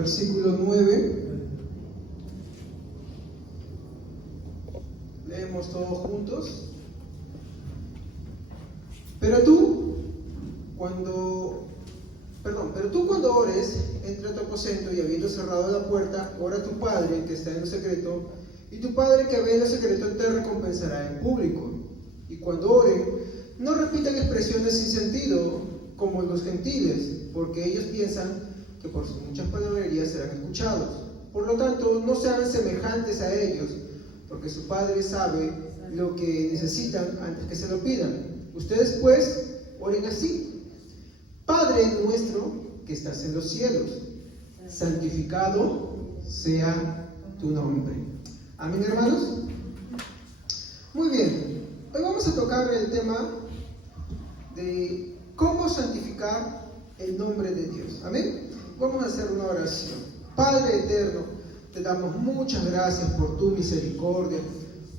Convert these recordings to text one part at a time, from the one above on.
Versículo 9. Leemos todos juntos. Pero tú cuando ores, entra a tu aposento y habiendo cerrado la puerta, ora a tu Padre que está en lo secreto, y tu Padre que ve en lo secreto te recompensará en público. Y cuando oren, no repitan expresiones sin sentido, como los gentiles, porque ellos piensan que por sus muchas palabrerías serán escuchados. Por lo tanto, no se hagan semejantes a ellos, porque su Padre sabe lo que necesitan antes que se lo pidan. Ustedes pues, oren así: Padre nuestro que estás en los cielos, santificado sea tu nombre. Amén, hermanos. Muy bien, hoy vamos a tocar el tema de cómo santificar el nombre de Dios. Amén. Vamos a hacer una oración. Padre eterno, te damos muchas gracias por tu misericordia,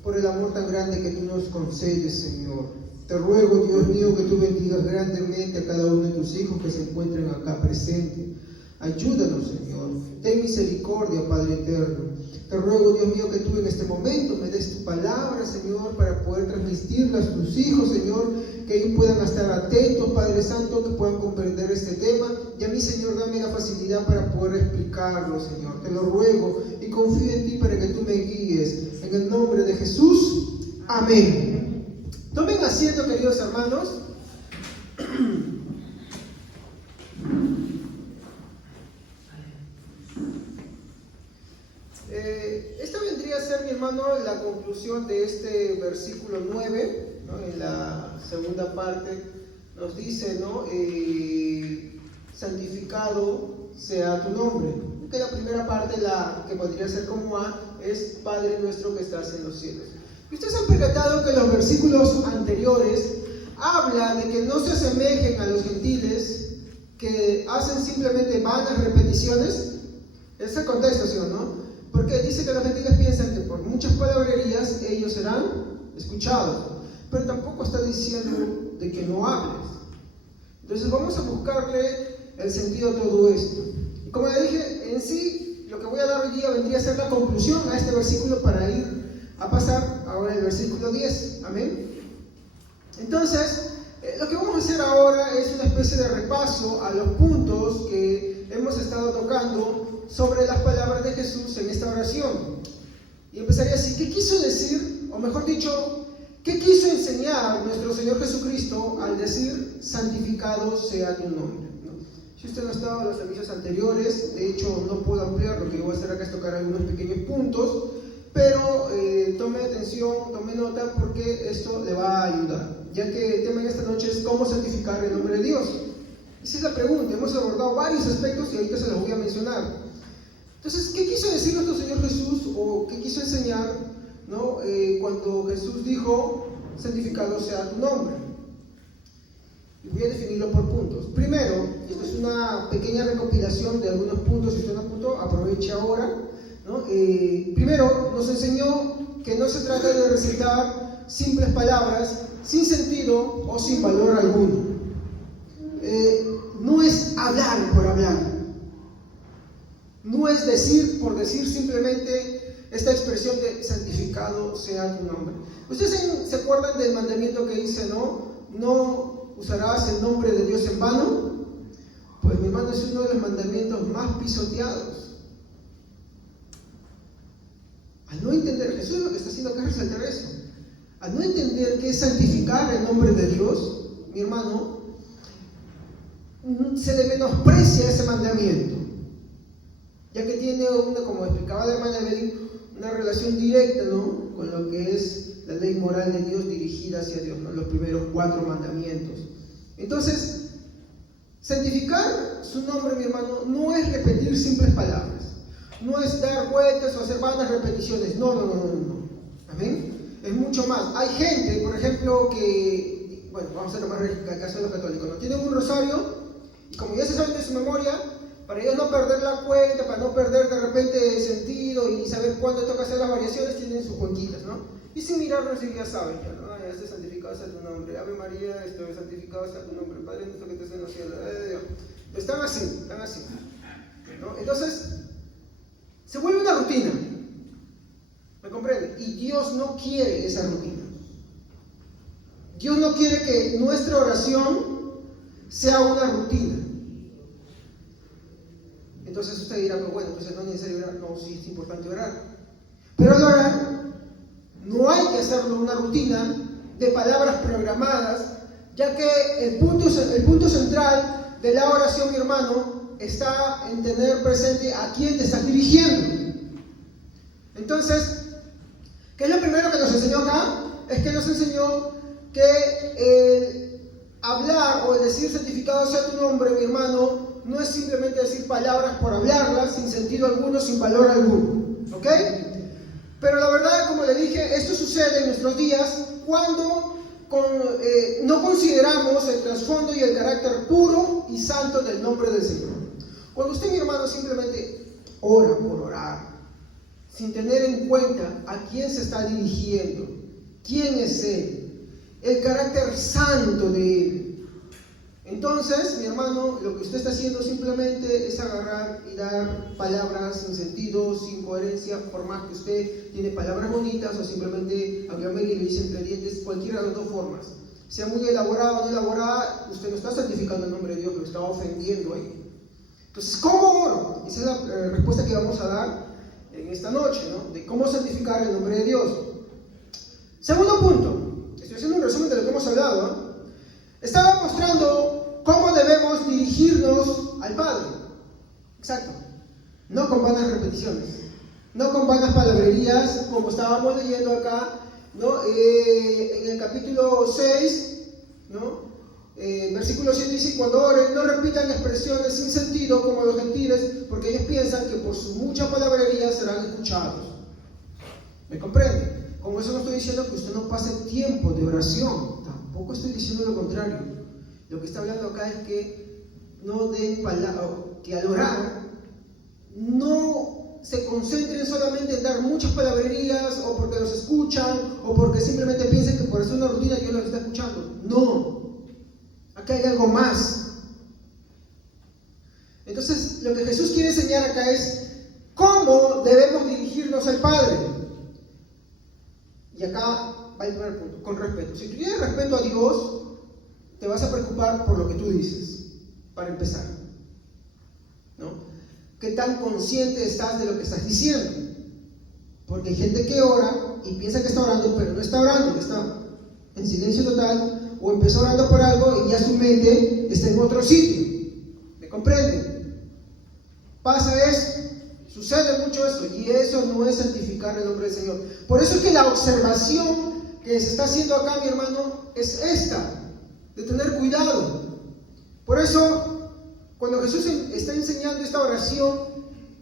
por el amor tan grande que tú nos concedes, Señor. Te ruego, Dios mío, que tú bendigas grandemente a cada uno de tus hijos que se encuentran acá presentes. Ayúdanos, Señor. Ten misericordia, Padre eterno. Te ruego, Dios mío, que tú en este momento me des tu palabra, Señor, para poder transmitirla a tus hijos, Señor, que ellos puedan estar atentos, Padre Santo, que puedan comprender este tema. Y a mí, Señor, dame la facilidad para poder explicarlo, Señor. Te lo ruego y confío en ti para que tú me guíes. En el nombre de Jesús. Amén. Tomen asiento, queridos hermanos. Esta vendría a ser, mi hermano, la conclusión de este versículo 9, ¿no? En la segunda parte nos dice, ¿no? Santificado sea tu nombre. Que la primera parte, la que podría ser como A, es Padre nuestro que estás en los cielos. Y ustedes han percatado que los versículos anteriores habla de que no se asemejen a los gentiles que hacen simplemente vanas repeticiones. Ese es el contexto, ¿sí o no? Porque dice que los gentiles piensan que por muchas palabrerías ellos serán escuchados, pero tampoco está diciendo de que no hables. Entonces vamos a buscarle el sentido a todo esto. Y como le dije, en sí, lo que voy a dar hoy día vendría a ser la conclusión a este versículo para ir a pasar ahora al versículo 10. Amén. Entonces, lo que vamos a hacer ahora es una especie de repaso a los puntos que hemos estado tocando sobre las palabras de Jesús en esta oración. Y empezaría así: ¿qué quiso decir? O mejor dicho, ¿qué quiso enseñar nuestro Señor Jesucristo al decir santificado sea tu nombre? ¿No? Si usted no ha estado en los servicios anteriores, de hecho no puedo ampliar, lo que voy a hacer acá es tocar algunos pequeños puntos, pero tome atención, tome nota, porque esto le va a ayudar, ya que el tema de esta noche es cómo santificar el nombre de Dios. Esa es la pregunta. Hemos abordado varios aspectos y ahorita se los voy a mencionar. Entonces, ¿qué quiso decir nuestro Señor Jesús o qué quiso enseñar, ¿no? Cuando Jesús dijo santificado sea tu nombre? Y voy a definirlo por puntos. Primero, esto es una pequeña recopilación de algunos puntos. Si usted no apuntó, aproveche ahora, ¿no? Primero, nos enseñó que no se trata de recitar simples palabras sin sentido o sin valor alguno. No es hablar por hablar. No es decir por decir simplemente esta expresión de santificado sea tu nombre. ¿Ustedes se acuerdan del mandamiento que dice, no usarás el nombre de Dios en vano? Pues, mi hermano, es uno de los mandamientos más pisoteados. Al no entender, Jesús lo que está haciendo acá es resaltar eso. Al no entender qué es santificar el nombre de Dios, mi hermano, se le menosprecia ese mandamiento, ya que tiene como explicaba la hermana Evelyn, una relación directa, ¿no?, con lo que es la ley moral de Dios dirigida hacia Dios, ¿no?, los primeros 4 mandamientos. Entonces, santificar su nombre, mi hermano, no es repetir simples palabras, no es dar vueltas o hacer vanas repeticiones, no. Amén. Es mucho más. Hay gente, por ejemplo, que, bueno, vamos a tomar el caso de los católicos, ¿no? Tienen un rosario y como ya se saben de su memoria, para ellos no perder la cuenta, para no perder de repente el sentido y saber cuándo toca hacer las variaciones, tienen sus cuentitas, ¿no? Y sin mirarlos ya saben, ¿no? Ya esté santificado sea tu nombre, Ave María, santificado sea tu nombre, Padre nuestro que estás en los cielos. Están así. ¿no? Entonces, se vuelve una rutina. ¿Me comprende? Y Dios no quiere esa rutina. Dios no quiere que nuestra oración sea una rutina. Entonces usted dirá, bueno, entonces no es necesario orar. No, sí es importante orar. Pero al orar, no hay que hacerlo una rutina de palabras programadas, ya que el punto central de la oración, mi hermano, está en tener presente a quién te estás dirigiendo. Entonces, ¿qué es lo primero que nos enseñó acá? Es que nos enseñó que el hablar o el decir santificado sea tu nombre, mi hermano, no es simplemente decir palabras por hablarlas, sin sentido alguno, sin valor alguno. ¿Ok? Pero la verdad, como le dije, esto sucede en nuestros días cuando no consideramos el trasfondo y el carácter puro y santo del nombre del Señor. Cuando usted, mi hermano, simplemente ora por orar, sin tener en cuenta a quién se está dirigiendo, quién es Él, el carácter santo de Él, entonces, mi hermano, lo que usted está haciendo simplemente es agarrar y dar palabras sin sentido, sin coherencia, por más que usted tiene palabras bonitas o simplemente, aunque me le dice entre dientes, cualquiera de las dos formas. Sea muy elaborada o no elaborada, usted no está santificando el nombre de Dios, lo está ofendiendo ahí. Entonces, ¿cómo oro? Esa es la respuesta que vamos a dar en esta noche, ¿no? De cómo santificar el nombre de Dios. Segundo punto, estoy haciendo un resumen de lo que hemos hablado, ¿no? Estaba mostrando cómo debemos dirigirnos al Padre. Exacto. No con vanas repeticiones, no con vanas palabrerías, como estábamos leyendo acá, ¿no? En el capítulo 6, ¿no? Versículo 7 dice: cuando oren, no repitan expresiones sin sentido como los gentiles, porque ellos piensan que por su mucha palabrería serán escuchados. ¿Me comprende? Con eso no estoy diciendo que usted no pase tiempo de oración, tampoco estoy diciendo lo contrario. Lo que está hablando acá es que no den palabras, que al orar no se concentren solamente en dar muchas palabrerías, o porque los escuchan, o porque simplemente piensen que por hacer una rutina Dios los está escuchando. No, acá hay algo más. Entonces, lo que Jesús quiere enseñar acá es cómo debemos dirigirnos al Padre. Y acá va el primer punto, con respeto. Si tú tienes respeto a Dios, te vas a preocupar por lo que tú dices, para empezar, ¿no? ¿Qué tan consciente estás de lo que estás diciendo? Porque hay gente que ora y piensa que está orando, pero no está orando, está en silencio total, o empezó orando por algo y ya su mente está en otro sitio. ¿Me comprenden? Pasa eso. Sucede mucho eso, y eso no es santificar el nombre del Señor. Por eso es que la observación que se está haciendo acá, mi hermano, es esta, de tener cuidado. Por eso, cuando Jesús está enseñando esta oración,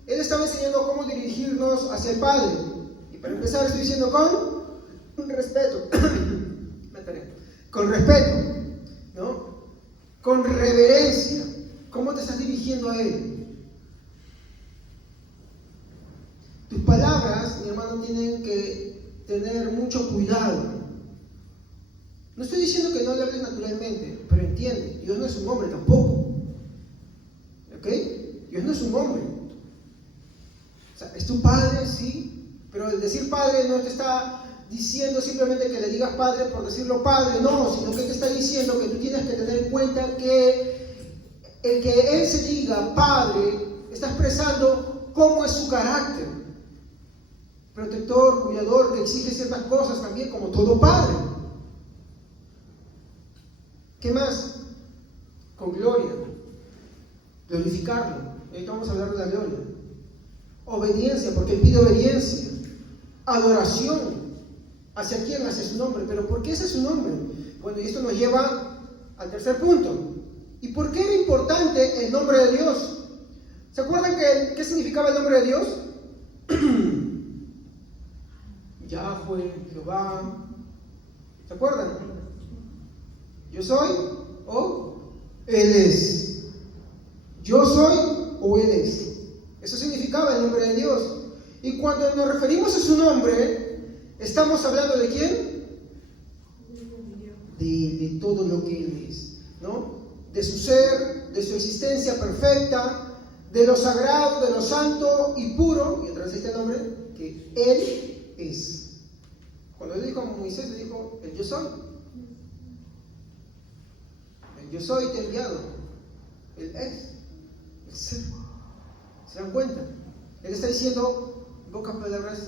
Él estaba enseñando cómo dirigirnos hacia el Padre. Y para empezar estoy diciendo con respeto, con respeto, ¿no? Con reverencia. ¿Cómo te estás dirigiendo a Él? Tus palabras, mi hermano, tienen que tener mucho cuidado. No estoy diciendo que no le hables naturalmente, pero entiende, Dios no es un hombre tampoco. ¿Ok? Dios no es un hombre. O sea, es tu Padre, sí, pero el decir Padre no te está diciendo simplemente que le digas Padre por decirlo Padre, no, sino que te está diciendo que tú tienes que tener en cuenta que el que Él se diga Padre está expresando cómo es su carácter. Protector, cuidador, que exige ciertas cosas también, como todo padre. ¿Qué más? Con gloria. Glorificarlo. Ahorita vamos a hablar de la gloria. Obediencia, porque Él pide obediencia. Adoración. ¿Hacia quién? Hacia su nombre. ¿Pero por qué ese es su nombre? Bueno, y esto nos lleva al tercer punto. ¿Y por qué era importante el nombre de Dios? ¿Se acuerdan qué significaba el nombre de Dios? Yahweh, Jehová. ¿Se acuerdan? Yo soy o Él es. Yo soy o Él es. Eso significaba el nombre de Dios. Y cuando nos referimos a su nombre, ¿estamos hablando de quién? De todo lo que Él es, ¿no? De su ser, de su existencia perfecta, de lo sagrado, de lo santo y puro, y atrás este nombre, que Él es. Cuando Él dijo a Moisés, le dijo, el yo soy. El yo soy te he enviado. Él es. El ser. ¿Se dan cuenta? Él está diciendo, en pocas palabras,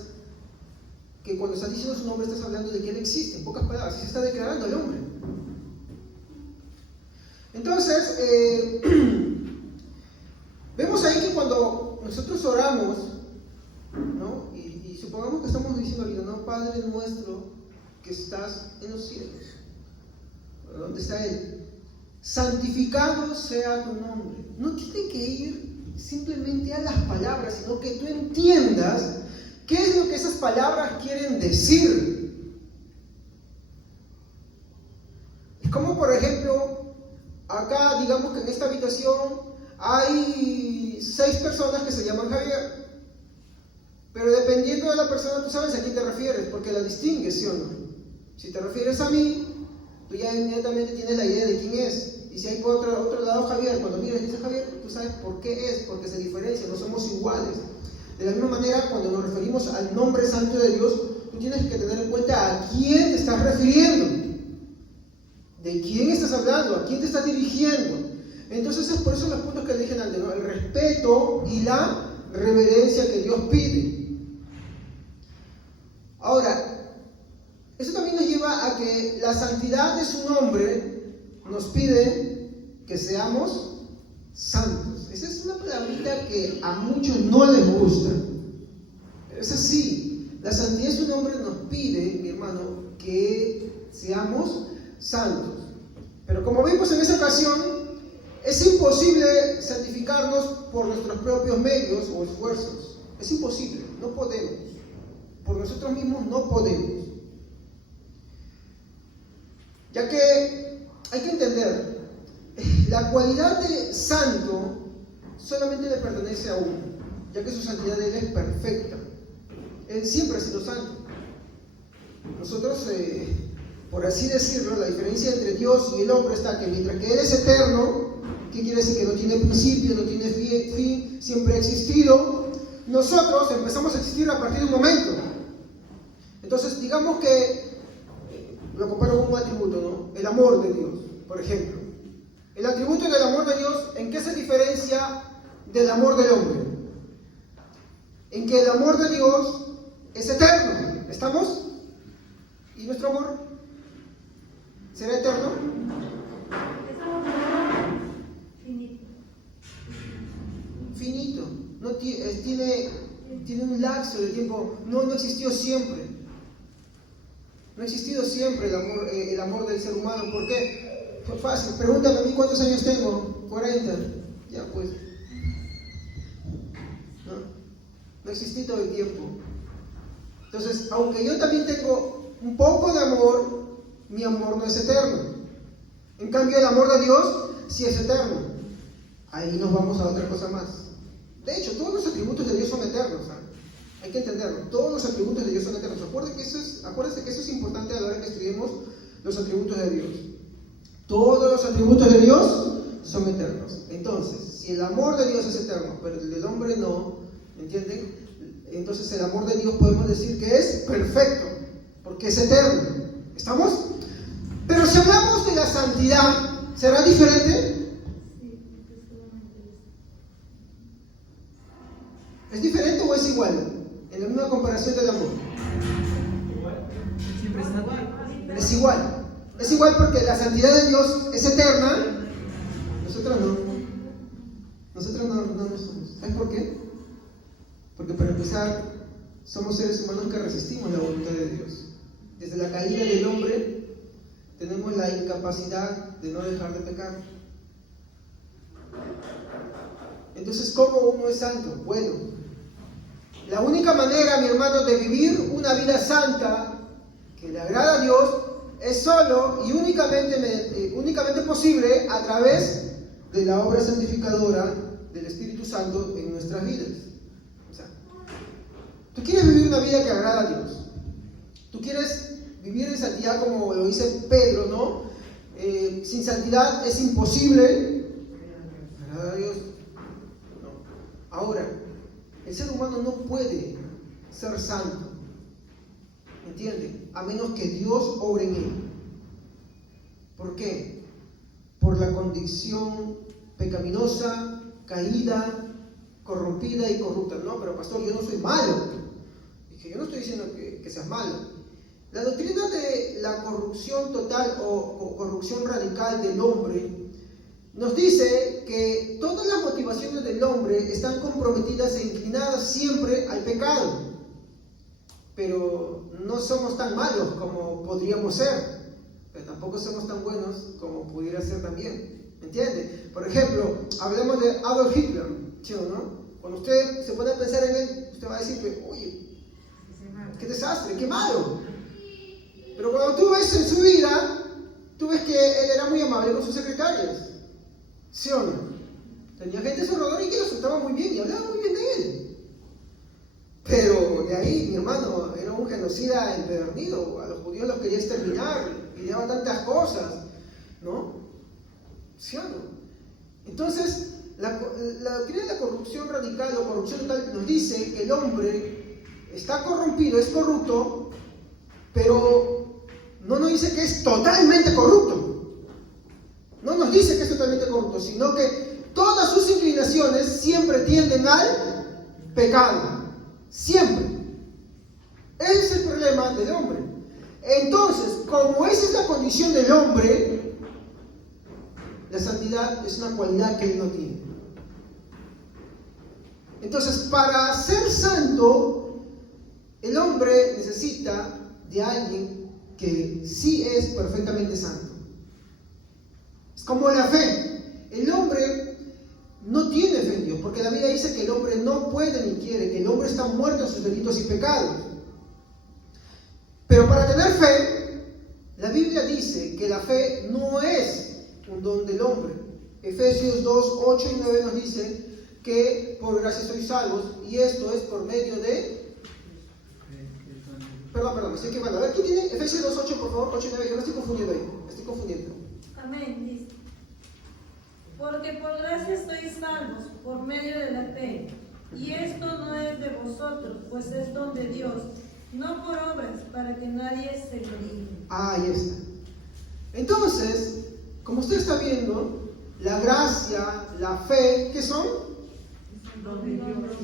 que cuando estás diciendo su nombre estás hablando de que Él existe, en pocas palabras, se está declarando el hombre. Entonces, vemos ahí que cuando nosotros oramos, ¿no? Y supongamos que estamos diciendo ahorita, ¿no? Padre nuestro que estás en los cielos, ¿dónde está Él? Santificado sea tu nombre. No tiene que ir simplemente a las palabras, sino que tú entiendas qué es lo que esas palabras quieren decir. Es como, por ejemplo, acá, digamos que en esta habitación hay 6 personas que se llaman Javier, pero dependiendo de la persona tú sabes a quién te refieres, porque la distingues, ¿sí o no? Si te refieres a mí, tú ya inmediatamente tienes la idea de quién es. Y si hay por otro lado Javier, cuando miras y dices Javier, tú sabes por qué es, porque se diferencia, no somos iguales. De la misma manera, cuando nos referimos al nombre santo de Dios, tú tienes que tener en cuenta a quién te estás refiriendo, de quién estás hablando, a quién te estás dirigiendo. Entonces es por eso los puntos que dije antes, ¿no? El respeto y la reverencia que Dios pide. Ahora, eso también nos lleva a que la santidad de su nombre nos pide que seamos santos. Esa es una palabrita que a muchos no les gusta. Pero es así. La santidad de su nombre nos pide, mi hermano, que seamos santos. Pero como vimos en esa ocasión, es imposible santificarnos por nuestros propios medios o esfuerzos. Es imposible, no podemos. Por nosotros mismos no podemos. Ya que hay que entender, la cualidad de santo solamente le pertenece a uno, ya que su santidad de Él es perfecta. Él siempre ha sido santo. Nosotros, por así decirlo, la diferencia entre Dios y el hombre está que mientras que Él es eterno, ¿qué quiere decir? Que no tiene principio, no tiene fin, siempre ha existido. Nosotros empezamos a existir a partir de un momento. Entonces, digamos que, lo comparo con un atributo, ¿no? El amor de Dios, por ejemplo. El atributo del amor de Dios, ¿en qué se diferencia del amor del hombre? En que el amor de Dios es eterno. ¿Estamos? ¿Y nuestro amor será eterno? Finito. No tiene un lapso de tiempo. No existió siempre. No ha existido siempre el amor del ser humano. ¿Por qué? Fue fácil. Pregúntame a mí cuántos años tengo. 40. Ya pues. No existí todo el tiempo. Entonces, aunque yo también tengo un poco de amor, mi amor no es eterno. En cambio, el amor de Dios sí es eterno. Ahí nos vamos a otra cosa más. De hecho, todos los atributos de Dios son eternos. Hay que entenderlo. Todos los atributos de Dios son eternos. Acuérdense que eso es importante a la hora que estudiemos los atributos de Dios. Todos los atributos de Dios son eternos. Entonces, si el amor de Dios es eterno, pero el del hombre no, ¿entienden? Entonces el amor de Dios podemos decir que es perfecto, porque es eterno. ¿Estamos? Pero si hablamos de la santidad, ¿será diferente? ¿Es diferente o es igual? En la misma comparación del amor. Es igual. Es igual porque la santidad de Dios es eterna. Nosotros no. Nosotros no somos. ¿Sabes por qué? Porque para empezar, somos seres humanos que resistimos la voluntad de Dios. Desde la caída del hombre, tenemos la incapacidad de no dejar de pecar. Entonces, ¿cómo uno es santo? Bueno, la única manera, mi hermano, de vivir una vida santa que le agrada a Dios es solo y únicamente posible a través de la obra santificadora del Espíritu Santo en nuestras vidas. O sea, tú quieres vivir una vida que agrada a Dios. Tú quieres vivir en santidad como lo dice Pedro, ¿no? Sin santidad es imposible agradar a Dios. No. Ahora, el ser humano no puede ser santo, ¿entiende? A menos que Dios obre en él. ¿Por qué? Por la condición pecaminosa, caída, corrompida y corrupta. No, pero pastor, yo no soy malo. Dije, yo no estoy diciendo que seas malo. La doctrina de la corrupción total o corrupción radical del hombre nos dice que todas las motivaciones del hombre están comprometidas e inclinadas siempre al pecado. Pero no somos tan malos como podríamos ser, pero tampoco somos tan buenos como pudiera ser también. ¿Entiende? Por ejemplo, hablamos de Adolf Hitler, ¿sí o no? Cuando usted se pone a pensar en él, usted va a decir que, oye, qué desastre, qué malo. Pero cuando tú ves en su vida, tú ves que él era muy amable con sus secretarias. ¿Sí o no? Tenía gente a su alrededor y que los trataba muy bien y hablaba muy bien de él. Pero de ahí, mi hermano, era un genocida empedernido. A los judíos los quería exterminar, ideaba tantas cosas, ¿no? ¿Sí o no? Entonces, la doctrina de la corrupción radical o corrupción total nos dice que el hombre está corrompido, es corrupto, pero no nos dice que es totalmente corrupto. No nos dice que es totalmente corrupto, sino que todas sus inclinaciones siempre tienden al pecado. Siempre. Ese es el problema del hombre. Entonces, como esa es la condición del hombre, la santidad es una cualidad que él no tiene. Entonces, para ser santo, el hombre necesita de alguien que sí es perfectamente santo. Es como la fe. El hombre no tiene fe en Dios, porque la Biblia dice que el hombre no puede ni quiere, que el hombre está muerto en sus delitos y pecados. Pero para tener fe, la Biblia dice que la fe no es un don del hombre. Efesios 2, 8 y 9 nos dice que por gracia sois salvos, y esto es por medio de... Perdón, me estoy equivocando. A ver, ¿quién tiene Efesios 2, 8, por favor? 8 y 9, yo me estoy confundiendo ahí. Me estoy confundiendo. Amén, dice. Porque por gracia sois salvos por medio de la fe. Y esto no es de vosotros, pues es don de Dios, no por obras, para que nadie se gloríe. Ahí está. Entonces, como usted está viendo, la gracia, la fe, ¿qué son?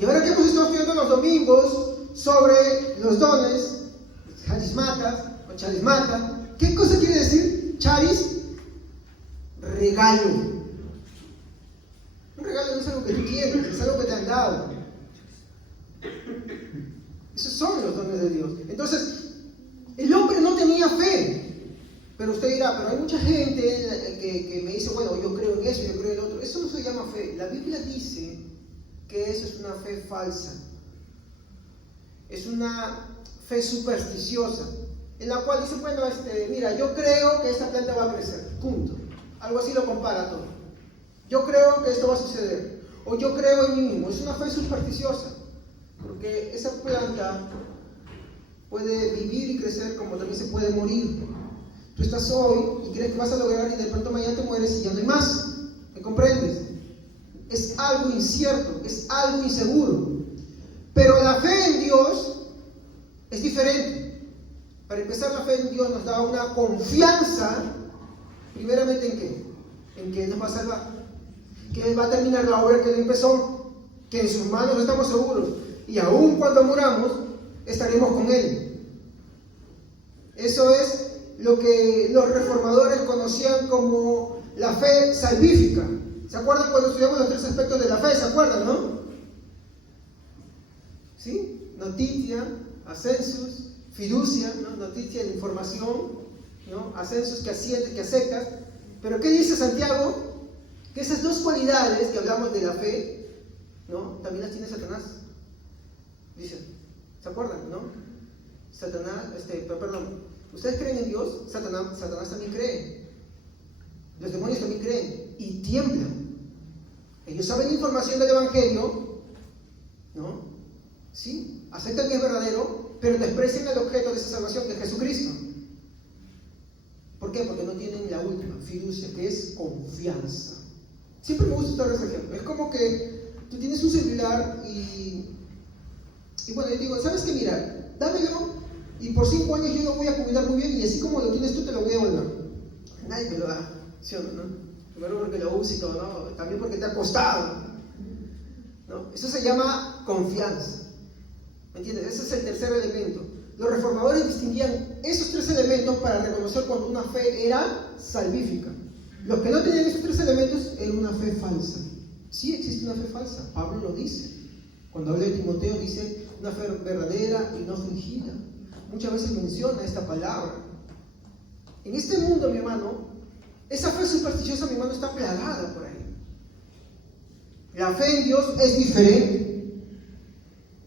Y ahora que hemos estado estudiando los domingos sobre los dones, charismatas o charismata, ¿qué cosa quiere decir? Charis, regalo. Un regalo no es algo que tú tienes, es algo que te han dado. Esos son los dones de Dios. Entonces, el hombre no tenía fe. Pero usted dirá, pero hay mucha gente que me dice, bueno, yo creo en eso, yo creo en lo otro. Eso no se llama fe. La Biblia dice que eso es una fe falsa. Es una fe supersticiosa, en la cual dice, bueno, mira, yo creo que esta planta va a crecer, punto. Algo así lo compara todo. Yo creo que esto va a suceder, o yo creo en mí mismo. Es una fe supersticiosa, porque esa planta puede vivir y crecer como también se puede morir. Tú estás hoy y crees que vas a lograr y de pronto mañana te mueres y ya no hay más. ¿Me comprendes? Es algo incierto, es algo inseguro. Pero la fe en Dios es diferente. Para empezar, la fe en Dios nos da una confianza, primeramente ¿en qué? En que Él nos va a salvar, que Él va a terminar la obra que Él empezó, que en sus manos estamos seguros, y aun cuando muramos, estaremos con Él. Eso es lo que los reformadores conocían como la fe salvífica. ¿Se acuerdan cuando estudiamos los 3 aspectos de la fe? ¿Se acuerdan, no? ¿Sí? Noticia, ascensus, fiducia, ¿no? Noticia de información, ¿no? Ascensus que asiente, que aceptas. Pero ¿qué dice Santiago? Que esas dos cualidades que hablamos de la fe, ¿no? También las tiene Satanás. Dice, ¿se acuerdan, no? Satanás, perdón, ¿ustedes creen en Dios? Satanás también cree. Los demonios también creen y tiemblan. Ellos saben la información del Evangelio, ¿no? Sí, aceptan que es verdadero, pero desprecian el objeto de esa salvación, que es Jesucristo. ¿Por qué? Porque no tienen la última fiducia, que es confianza. Siempre me gusta usar ese ejemplo. Es como que tú tienes un celular y bueno, yo digo, ¿sabes qué? Mira, dámelo y por 5 años yo lo voy a cuidar muy bien y así como lo tienes tú te lo voy a devolver. Nadie me lo da, ¿sí o no? Primero porque lo uses y todo, ¿no? También porque te ha costado, ¿no? Eso se llama confianza. ¿Me entiendes? Ese es el tercer elemento. Los reformadores distinguían esos 3 elementos para reconocer cuando una fe era salvífica. Los que no tenían esos 3 elementos era una fe falsa. Sí existe una fe falsa, Pablo lo dice. Cuando habla de Timoteo dice una fe verdadera y no fingida. Muchas veces menciona esta palabra. En este mundo, mi hermano, esa fe supersticiosa, mi hermano, está plagada por ahí. La fe en Dios es diferente.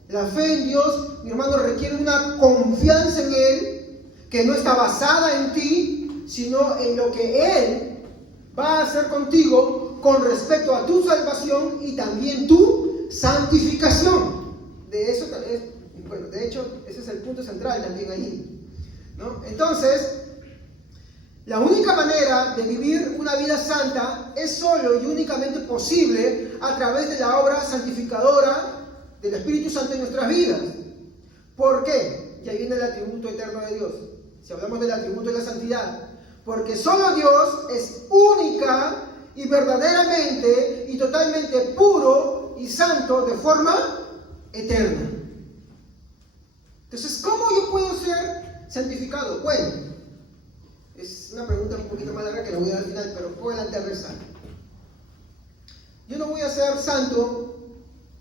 La fe en Dios, mi hermano, requiere una confianza en Él que no está basada en ti, sino en lo que Él va a hacer contigo con respecto a tu salvación y también tu santificación. De eso, bueno, de hecho, ese es el punto central también ahí, ¿no? Entonces, la única manera de vivir una vida santa es solo y únicamente posible a través de la obra santificadora del Espíritu Santo en nuestras vidas. ¿Por qué? Y ahí viene el atributo eterno de Dios. Si hablamos del atributo de la santidad, porque solo Dios es única y verdaderamente y totalmente puro y santo de forma eterna. Entonces, ¿cómo yo puedo ser santificado? Bueno, es una pregunta un poquito más larga que la voy a dar al final, pero puedo adelantarla. Yo no voy a ser santo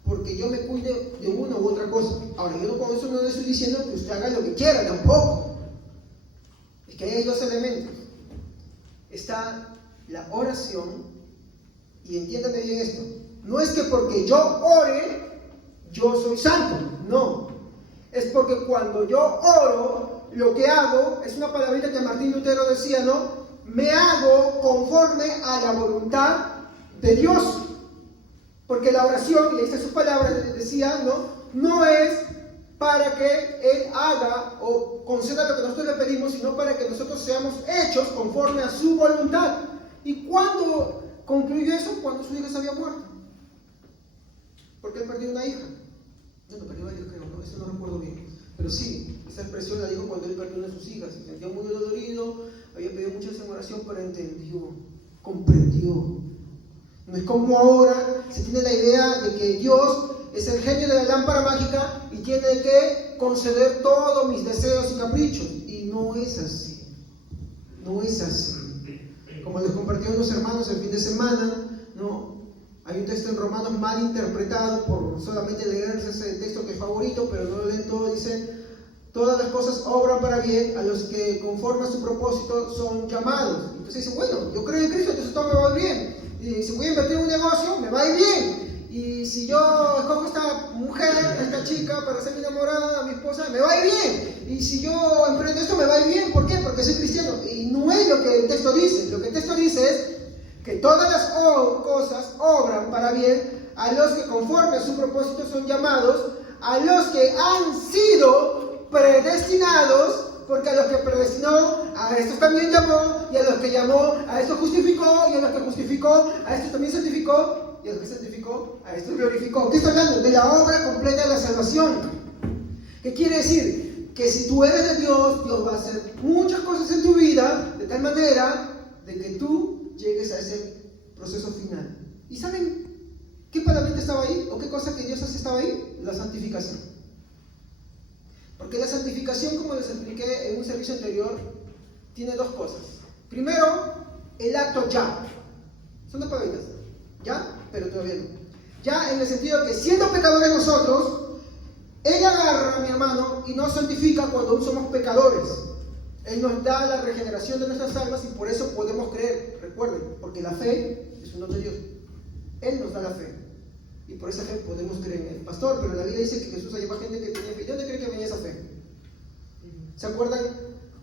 porque yo me cuide de una u otra cosa. Ahora, yo con eso no le estoy diciendo que usted haga lo que quiera, tampoco. Es que hay 2 elementos. Está la oración, y entiéndame bien esto, no es que porque yo ore, yo soy santo, no. Es porque cuando yo oro, lo que hago, es una palabrita que Martín Lutero decía, ¿no? Me hago conforme a la voluntad de Dios. Porque la oración, y ahí está su palabra, decía, no es para que Él haga o conceda lo que nosotros le pedimos, sino para que nosotros seamos hechos conforme a su voluntad. ¿Y cuándo concluyó eso? Cuando su hija se había muerto. Porque él perdió una hija. No perdió varios, creo, ¿no? Eso no recuerdo bien. Pero sí, esa expresión la dijo cuando él perdió una de sus hijas. Se sentía muy dolorido, había pedido mucha oración, pero entendió, comprendió. No es como ahora se tiene la idea de que Dios es el genio de la lámpara mágica y tiene que conceder todos mis deseos y caprichos. Y no es así. No es así. Como les compartí a unos hermanos el fin de semana, ¿no? Hay un texto en Romanos mal interpretado por solamente leerse ese texto que es favorito, pero no lo leen todo. Dice, todas las cosas obran para bien a los que conforme a su propósito son llamados. Entonces dice, bueno, yo creo en Cristo, entonces todo me va a ir bien. Y si voy a invertir en un negocio, me va a ir bien. Y si yo escojo esta mujer, esta chica, para ser mi enamorada, mi esposa, me va a ir bien. Y si yo emprendo esto, me va a ir bien. ¿Por qué? Porque soy cristiano. Y no es lo que el texto dice. Lo que el texto dice es que todas las cosas obran para bien a los que conforme a su propósito son llamados, a los que han sido predestinados, porque a los que predestinó, a estos también llamó, y a los que llamó, a estos justificó, y a los que justificó, a estos también santificó, y a los que santificó, a estos glorificó. ¿Qué está hablando? De la obra completa de la salvación. ¿Qué quiere decir? Que si tú eres de Dios, Dios va a hacer muchas cosas en tu vida, de tal manera de que tú llegues a ese proceso final. ¿Y saben qué palabrita estaba ahí? ¿O qué cosa que Dios hace estaba ahí? La santificación. Porque la santificación, como les expliqué en un servicio anterior, tiene 2 cosas. Primero, el acto ya. Son 2 palabritas. Ya, pero todavía no. Ya en el sentido que siendo pecadores nosotros, Él agarra, mi hermano, y nos santifica cuando aún somos pecadores. Él nos da la regeneración de nuestras almas y por eso podemos creer. Recuerden, porque la fe es un don de Dios. Él nos da la fe. Y por esa fe podemos creer en Él. Pastor, pero la Biblia dice que Jesús llevaba gente que tenía fe. ¿De dónde cree que venía esa fe? ¿Se acuerdan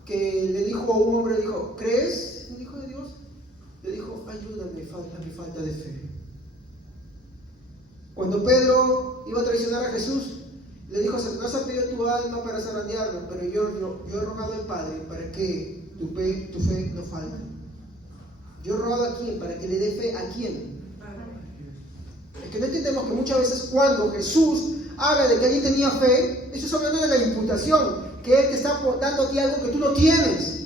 que le dijo a un hombre, le dijo, ¿crees en el Hijo de Dios? Le dijo, ayúdame a mi falta de fe. Cuando Pedro iba a traicionar a Jesús, le dijo, Satanás ha pedido tu alma para zarandearla, pero yo he rogado al Padre para que tu fe no falte. Yo he rogado a quién, para que le dé fe a quién. Es que no entendemos que muchas veces cuando Jesús habla de que alguien tenía fe, eso es hablando de la imputación, que Él te está dando a ti algo que tú no tienes.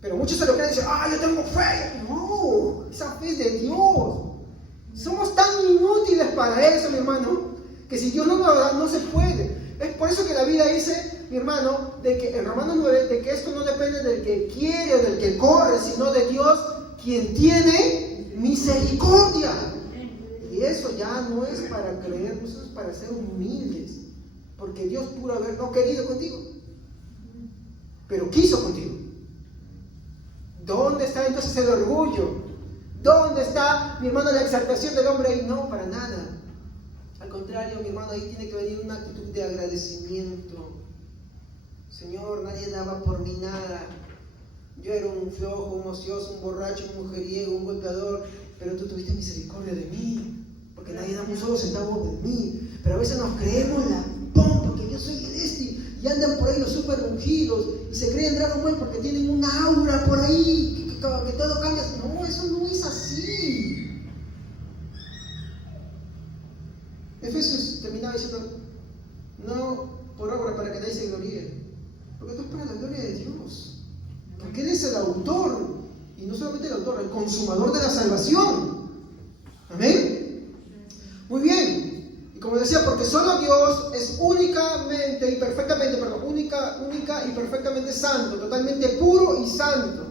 Pero muchos se lo creen y dicen, yo tengo fe. No, esa fe es de Dios. Somos tan inútiles para eso, mi hermano, que si Dios no nos lo da, no se puede. Es por eso que la Biblia dice, mi hermano, de que en Romanos 9, de que esto no depende del que quiere o del que corre, sino de Dios, quien tiene misericordia. Y eso ya no es para creer, eso es para ser humildes. Porque Dios pudo haber no querido contigo, pero quiso contigo. ¿Dónde está entonces el orgullo? ¿Dónde está, mi hermano, la exaltación del hombre ahí? No, para nada. Al contrario, mi hermano, ahí tiene que venir una actitud de agradecimiento. Señor, nadie daba por mí nada. Yo era un flojo, un ocioso, un borracho, un mujeriego, un golpeador, pero tú tuviste misericordia de mí, porque nadie da un solo centavo de mí. Pero a veces nos creemos la pompa, que yo soy el y andan por ahí los super ungidos y se creen Dragon Ball porque tienen una aura por ahí que todo cambia. No, eso no es así. Efesios terminaba diciendo, no por obra para que nadie se gloríe, porque esto es para la gloria de Dios, porque Él es el autor, y no solamente el autor, el consumador de la salvación. Amén. Muy bien. Y como decía, porque solo Dios es única y perfectamente santo, totalmente puro y santo.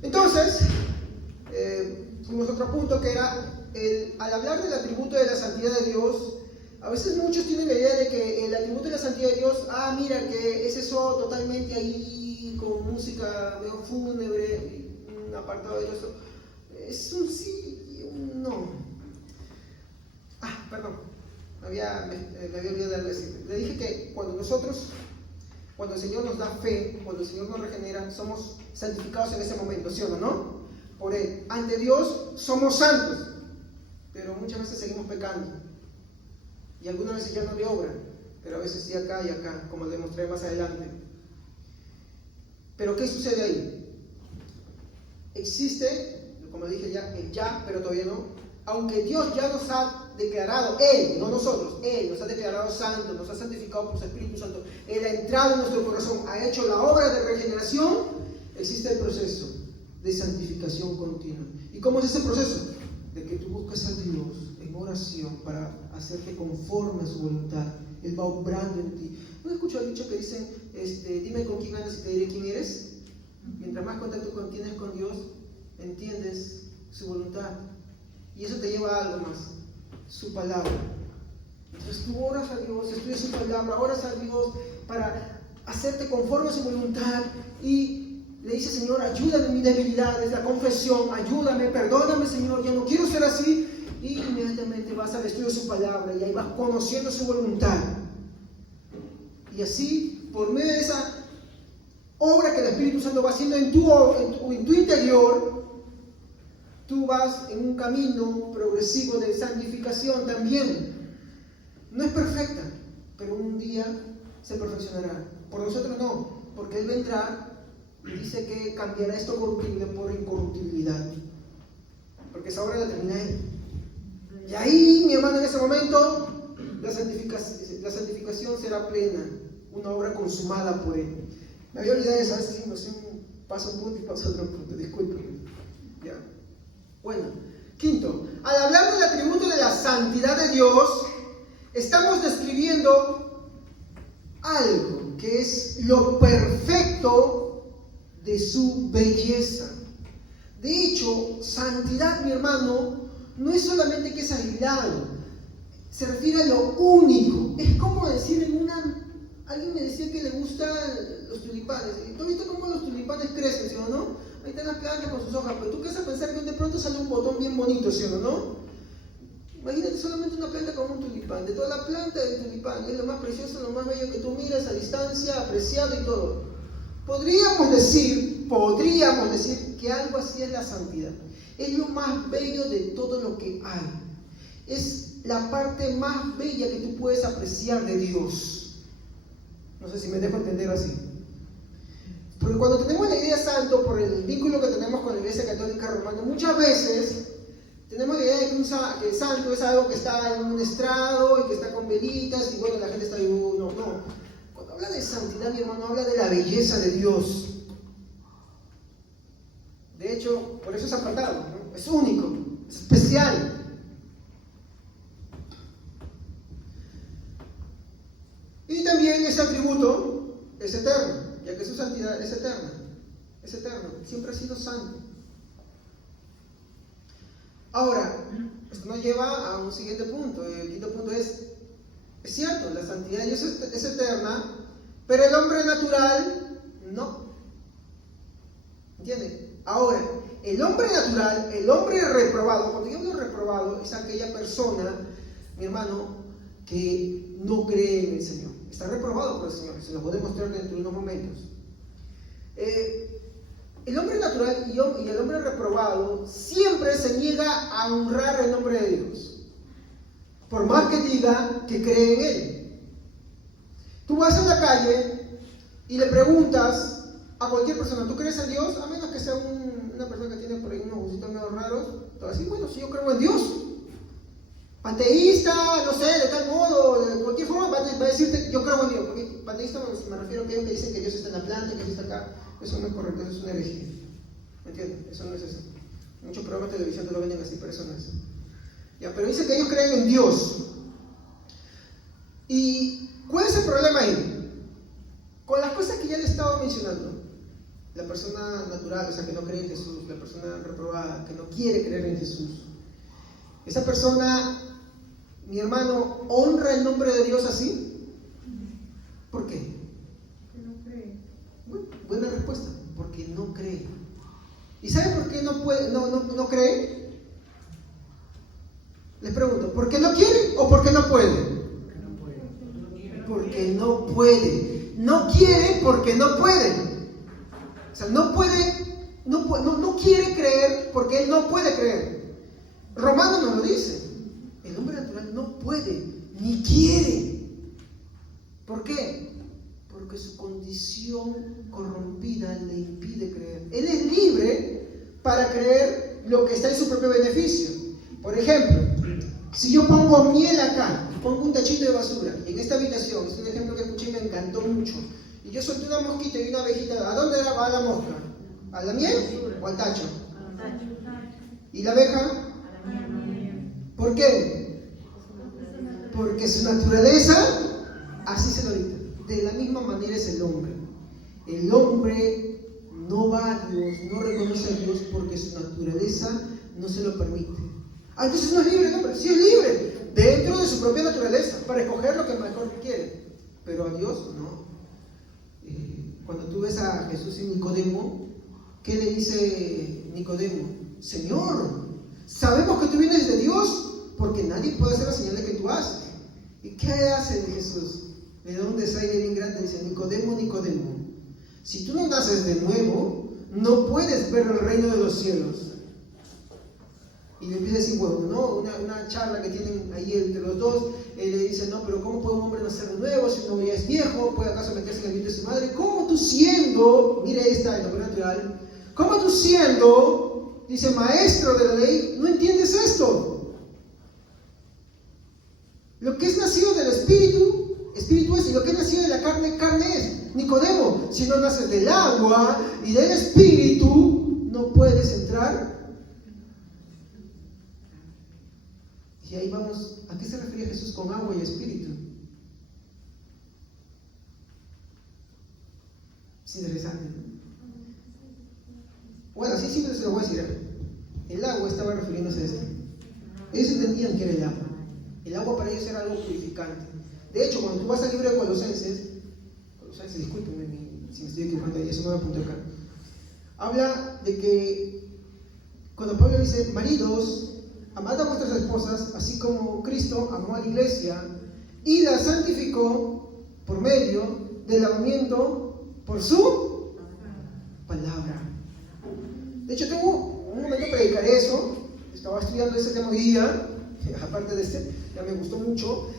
Entonces, fuimos a otro punto que era, al hablar del atributo de la santidad de Dios, a veces muchos tienen la idea de que el atributo de la santidad de Dios, mira, que es eso totalmente ahí, con música medio fúnebre, un apartado de Dios. Es un sí y un no. Perdón, me había olvidado de algo decir. Le dije que cuando el Señor nos da fe, cuando el Señor nos regenera, somos santificados en ese momento, ¿sí o no? Por Él, ante Dios somos santos, pero muchas veces seguimos pecando. Y algunas veces ya no de obra, pero a veces sí acá y acá, como les mostraré más adelante. Pero ¿qué sucede ahí? Existe, como dije ya, el ya, pero todavía no. Aunque Dios ya nos ha declarado, Él, no nosotros, Él nos ha declarado santos, nos ha santificado por su Espíritu Santo, Él ha entrado en nuestro corazón, ha hecho la obra de regeneración, existe el proceso de santificación continua. ¿Y cómo es ese proceso? De que tú buscas a Dios en oración para hacerte conforme a su voluntad. Él va obrando en ti. ¿No has escuchado el dicho que dicen, dime con quién andas y te diré quién eres? Mientras más contacto tienes con Dios, entiendes su voluntad. Y eso te lleva a algo más, su palabra. Entonces tú oras a Dios, estudias su palabra, oras a Dios para hacerte conforme a su voluntad y le dices, Señor, ayúdame en mis debilidades, la confesión, ayúdame, perdóname, Señor, yo no quiero ser así. Y inmediatamente vas al estudio de su palabra y ahí vas conociendo su voluntad. Y así, por medio de esa obra que el Espíritu Santo va haciendo en tu interior, tú vas en un camino progresivo de santificación también. No es perfecta, pero un día se perfeccionará. Por nosotros no, porque Él va a entrar y dice que cambiará esto corruptible por incorruptibilidad. Porque esa obra la termina Él. Y ahí, mi hermano, en ese momento, la santificación será plena, una obra consumada por Él. Me había olvidado de eso, a veces paso un punto y paso otro punto, discúlpenme. ¿Ya? Bueno, quinto, al hablar del atributo de la santidad de Dios, estamos describiendo algo que es lo perfecto de su belleza. De hecho, santidad, mi hermano, no es solamente que es aislado, se refiere a lo único. Es como decir alguien me decía que le gustan los tulipanes. ¿Tú has visto cómo los tulipanes crecen, sí o no? Ahí están las plantas con sus hojas, pero tú qué vas a pensar que de pronto sale un botón bien bonito, ¿sí o no? Imagínate solamente una planta con un tulipán, de toda la planta del tulipán, es lo más precioso, lo más bello que tú miras a distancia, apreciado y todo. Podríamos decir que algo así es la santidad. Es lo más bello de todo lo que hay. Es la parte más bella que tú puedes apreciar de Dios. No sé si me dejo entender así. Porque cuando tenemos la idea de santo, por el vínculo que tenemos con la Iglesia Católica Romana, muchas veces Tenemos la idea de que el santo es algo que está en un estrado y que está con velitas y bueno, la gente está ahí, no. Cuando habla de santidad, mi hermano, habla de la belleza de Dios. De hecho, por eso es apartado, ¿no? Es único, es especial. Y también ese atributo es eterno, ya que su santidad es eterna. Es eterno, siempre ha sido santo. Ahora, esto nos lleva a un siguiente punto. El quinto punto es cierto, la santidad de Dios es eterna, pero el hombre natural no. ¿Entienden? Ahora, el hombre natural, el hombre reprobado, cuando yo hablo reprobado, es aquella persona, mi hermano, que no cree en el Señor. Está reprobado por el Señor, se lo voy a demostrar dentro de unos momentos. El hombre natural y el hombre reprobado siempre se niega a honrar el nombre de Dios, por más que diga que cree en Él. Tú vas a la calle y le preguntas a cualquier persona, ¿tú crees en Dios? A menos que sea una persona que tiene por ahí unos gustitos medio raros, te va a decir, bueno, sí, yo creo en Dios. Panteísta, no sé, de tal modo, de cualquier forma, va a decirte, yo creo en Dios. Porque panteísta me refiero a aquellos que dicen que Dios está en la planta, que Dios está acá. Eso no es correcto, eso es una herejía. ¿Me entiendes? Eso no es eso. Muchos programas de televisión te lo venden así, pero eso no es eso. Ya, pero dicen que ellos creen en Dios. ¿Y cuál es el problema ahí? Con las cosas que ya le he estado mencionando. La persona natural, o sea, que no cree en Jesús, la persona reprobada, que no quiere creer en Jesús. Esa persona, mi hermano, honra el nombre de Dios así. ¿Por qué? Que no cree. Bueno, buena respuesta, porque no cree. ¿Y sabe por qué no cree? Les pregunto, ¿por qué no quiere o por qué no puede? Porque no puede. No quiere porque no puede. O sea, no quiere creer porque él no puede creer. Romano nos lo dice. El hombre natural no puede, ni quiere. ¿Por qué? Porque su condición corrompida le impide creer. Él es libre para creer lo que está en su propio beneficio. Por ejemplo, si yo pongo miel acá, pongo un tachito de basura, y en esta habitación, es un ejemplo que escuché y me encantó mucho, y yo solté una mosquita y una abejita, ¿a dónde va la mosca? ¿A la miel o al tacho? ¿Y la abeja? ¿Por qué? Porque su naturaleza así se lo dicta. De la misma manera es el hombre. El hombre no va a Dios, no reconoce a Dios porque su naturaleza no se lo permite. Entonces no es libre el hombre. Sí es libre, dentro de su propia naturaleza, para escoger lo que mejor quiere. Pero a Dios no. Cuando tú ves a Jesús y Nicodemo, ¿qué le dice Nicodemo? Señor, sabemos que tú vienes de Dios, porque nadie puede hacer las señales que tú haces. ¿Y qué hace Jesús? Le da un desaire bien grande, dice, Nicodemo, si tú no naces de nuevo, no puedes ver el reino de los cielos. Y le empieza a decir, bueno, ¿no? Una charla que tienen ahí entre los dos, él le dice, no, pero ¿cómo puede un hombre nacer de nuevo si uno ya es viejo? ¿Puede acaso meterse en el vientre de su madre? ¿Cómo tú siendo, mire esta, el hombre natural, cómo tú siendo, dice, maestro de la ley, no entiendes esto? Lo que es nacido del espíritu, espíritu es, y lo que es nacido de la carne, carne es. Nicodemo, si no naces del agua y del espíritu, no puedes entrar. Y ahí vamos, ¿a qué se refiere Jesús con agua y espíritu? Es interesante, ¿no? Bueno, así siempre se lo voy a decir. El agua estaba refiriéndose a esto. Ellos entendían que era el agua. El agua para ellos era algo purificante. De hecho, cuando tú vas al libro de Colosenses, discúlpenme si me estoy equivocando ahí, eso no me apunté acá. Habla de que cuando Pablo dice, maridos, amad a vuestras esposas, así como Cristo amó a la iglesia y la santificó por medio del lavamiento por su palabra. De hecho, tengo un momento predicaré eso. Estaba estudiando ese tema hoy día, aparte de este, ya me gustó mucho.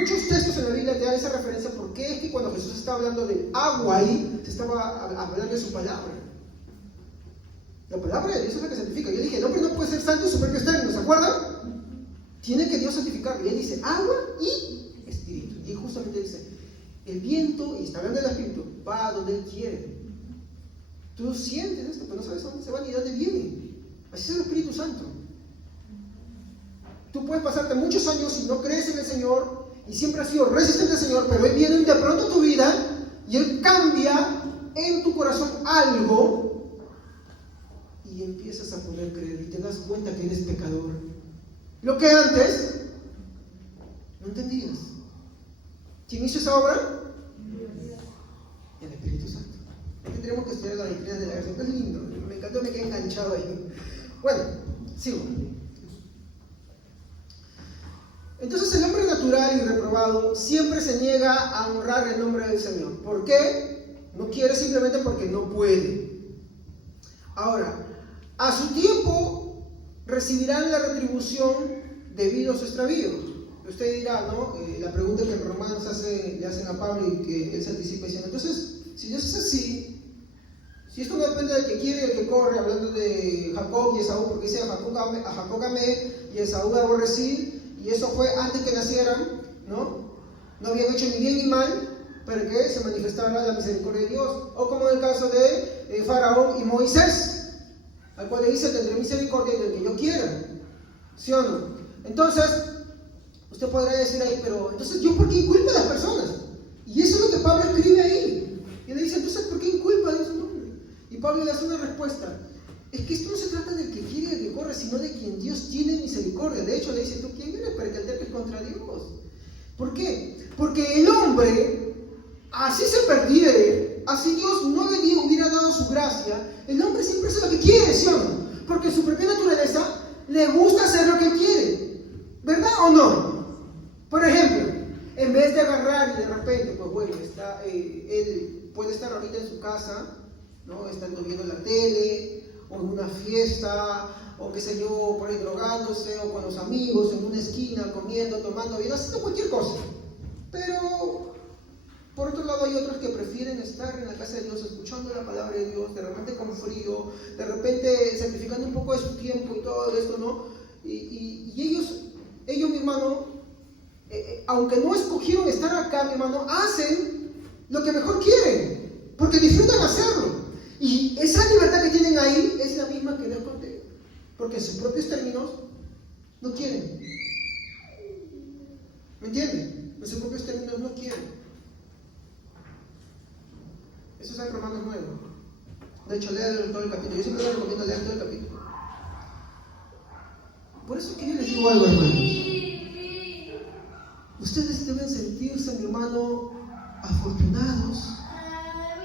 Muchos textos en la Biblia te dan esa referencia porque es que cuando Jesús está hablando del agua ahí, se estaba hablando de su palabra. La palabra de Dios es la que santifica. Yo dije, el hombre no puede ser santo en sus propios términos, ¿se acuerdan? Tiene que Dios santificarlo. Y él dice, agua y espíritu. Y justamente dice, el viento, y está hablando del espíritu, va a donde él quiere. Tú sientes esto, pero no sabes a dónde se va ni de dónde viene. Así es el Espíritu Santo. Tú puedes pasarte muchos años y no crees en el Señor y siempre has sido resistente al Señor, pero Él viene de pronto a tu vida y Él cambia en tu corazón algo y empiezas a poder creer y te das cuenta que eres pecador. Lo que antes no entendías. ¿Quién hizo esa obra? El Espíritu Santo. Tendremos que estudiar la doctrina de la gracia. Es lindo, me encantó, me quedé enganchado ahí. Bueno, sigo. Entonces el hombre natural y reprobado siempre se niega a honrar el nombre del Señor. ¿Por qué? No quiere simplemente porque no puede. Ahora, a su tiempo recibirán la retribución debido a su extravío. Usted dirá, ¿no? La pregunta que en Romanos le hacen a Pablo y que él se anticipa diciendo, entonces, si Dios es así, si esto no depende del que quiere y del que corre, hablando de Jacob y Esaú, porque dice a Jacob amé y a Esaú aborrecí, y eso fue antes que nacieran, ¿no? No habían hecho ni bien ni mal, para que se manifestara la misericordia de Dios. O como en el caso de Faraón y Moisés, al cual le dice, tendré misericordia del que yo quiera. ¿Sí o no? Entonces, usted podrá decir ahí, pero entonces, ¿yo por qué inculpo a las personas? Y eso es lo que Pablo escribe ahí. Y le dice, entonces, ¿por qué inculpa a Dios? Y Pablo le hace una respuesta. Es que esto no se trata del que quiere y del que corre, sino de quien Dios tiene misericordia. De hecho, le dice, ¿tú quién eres para que alterques contra Dios? ¿Por qué? Porque el hombre, así se perdiere, así Dios no le hubiera dado su gracia, el hombre siempre hace lo que quiere, ¿sí o no? Porque en su propia naturaleza le gusta hacer lo que quiere. ¿Verdad o no? Por ejemplo, en vez de agarrar y de repente, pues bueno, él puede estar ahorita en su casa, ¿no? Estando viendo la tele, o en una fiesta, o qué sé yo, por ahí drogándose, o con los amigos, en una esquina, comiendo, tomando, bien, haciendo cualquier cosa. Pero, por otro lado, hay otros que prefieren estar en la casa de Dios, escuchando la palabra de Dios, de repente con frío, de repente sacrificando un poco de su tiempo y todo esto, ¿no? Y ellos, mi hermano, aunque no escogieron estar acá, mi hermano, hacen lo que mejor quieren, porque disfrutan hacerlo. Y esa libertad que tienen ahí es la misma que les conté, porque en sus propios términos no quieren. ¿Me entienden? En sus propios términos no quieren. Eso está en Romanos 9. De hecho, lean todo el capítulo. Yo siempre les recomiendo leer todo el capítulo. Por eso es que yo les digo algo, hermanos. Ustedes deben sentirse, mi hermano, afortunados,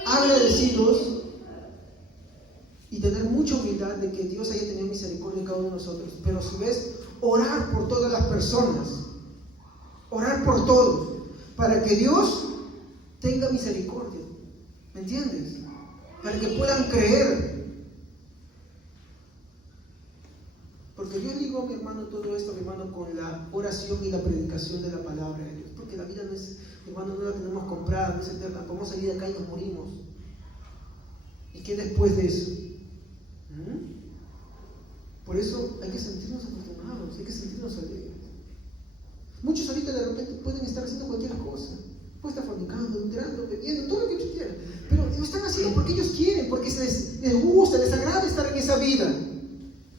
agradecidos y tener mucha humildad de que Dios haya tenido misericordia en cada uno de nosotros. Pero a su vez, orar por todas las personas, orar por todos, para que Dios tenga misericordia. ¿Me entiendes? Para que puedan creer. Porque yo digo, mi hermano, todo esto, mi hermano, con la oración y la predicación de la palabra de Dios. Porque la vida no es, mi hermano, no la tenemos comprada, no es eterna. Podemos salir de acá y nos morimos. ¿Y qué después de eso? Por eso hay que sentirnos afortunados, hay que sentirnos alegres. Muchos ahorita de repente pueden estar haciendo cualquier cosa. Pueden estar fornicando, entrando, bebiendo, todo lo que ellos quieran. Pero lo están haciendo porque ellos quieren, porque les gusta, les agrada estar en esa vida.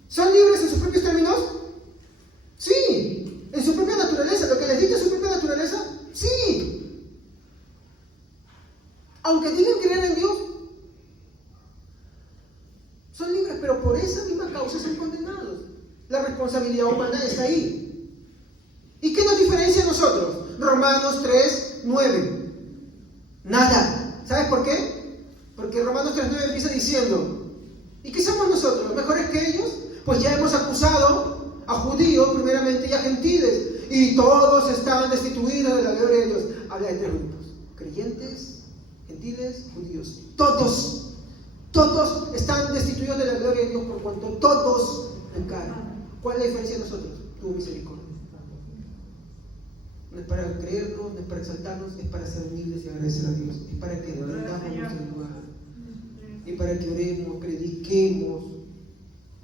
¿Son libres en sus propios términos? Sí. ¿En su propia naturaleza? ¿Lo que les dicta su propia naturaleza? Sí. Aunque digan creer en Dios, son libres, pero por esa misma causa son condenados. La responsabilidad humana está ahí. ¿Y qué nos diferencia a nosotros? Romanos 3:9. Nada. ¿Sabes por qué? Porque Romanos 3:9 empieza diciendo, ¿y qué somos nosotros? ¿Mejores que ellos? Pues ya hemos acusado a judíos primeramente y a gentiles, y todos estaban destituidos de la gloria de Dios. Habla de tres grupos: creyentes, gentiles, judíos. Todos están destituidos de la gloria de Dios por cuanto todos pecaron. ¿Cuál es la diferencia de nosotros? Tuvo misericordia. No es para creernos, no es para exaltarnos, es para ser humildes y agradecer a Dios. Es para que rendamos nuestro lugar. Y para que oremos, prediquemos,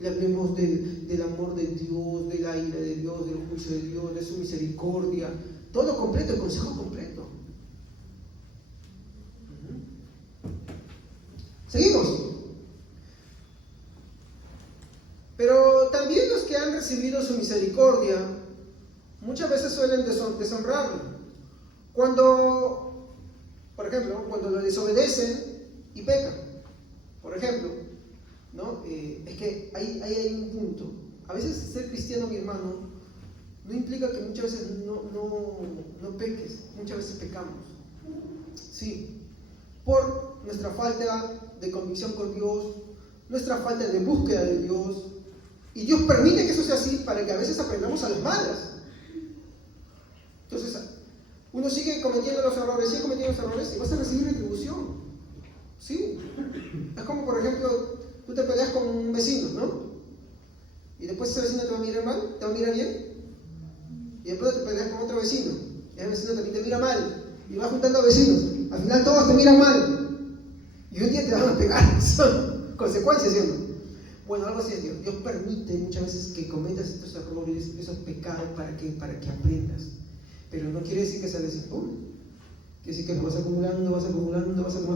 le hablemos del amor de Dios, de la ira de Dios, del juicio de Dios, de su misericordia, todo completo, el consejo completo. Seguimos. Pero también los que han recibido su misericordia muchas veces suelen deshonrarlo. Cuando, por ejemplo, cuando lo desobedecen y pecan, por ejemplo, ¿no? Es que ahí hay un punto. A veces ser cristiano, mi hermano, no implica que muchas veces no peques, muchas veces pecamos. Sí, por nuestra falta de convicción con Dios, nuestra falta de búsqueda de Dios, y Dios permite que eso sea así para que a veces aprendamos a las malas. Entonces, uno sigue cometiendo los errores y vas a recibir retribución. Sí. Es como, por ejemplo, tú te peleas con un vecino, ¿no? Y después ese vecino te va a mirar mal, te va a mirar bien. Y después te peleas con otro vecino, y ese vecino también te mira mal. Y vas juntando vecinos. Al final todos te miran mal. Y un día te van a pegar. Son consecuencias, ¿cierto? Bueno, algo así es Dios. Dios permite muchas veces que cometas estos errores, esos pecados, ¿para qué? Para que aprendas. Pero no quiere decir que sea desimpune. Quiere decir que lo vas acumulando,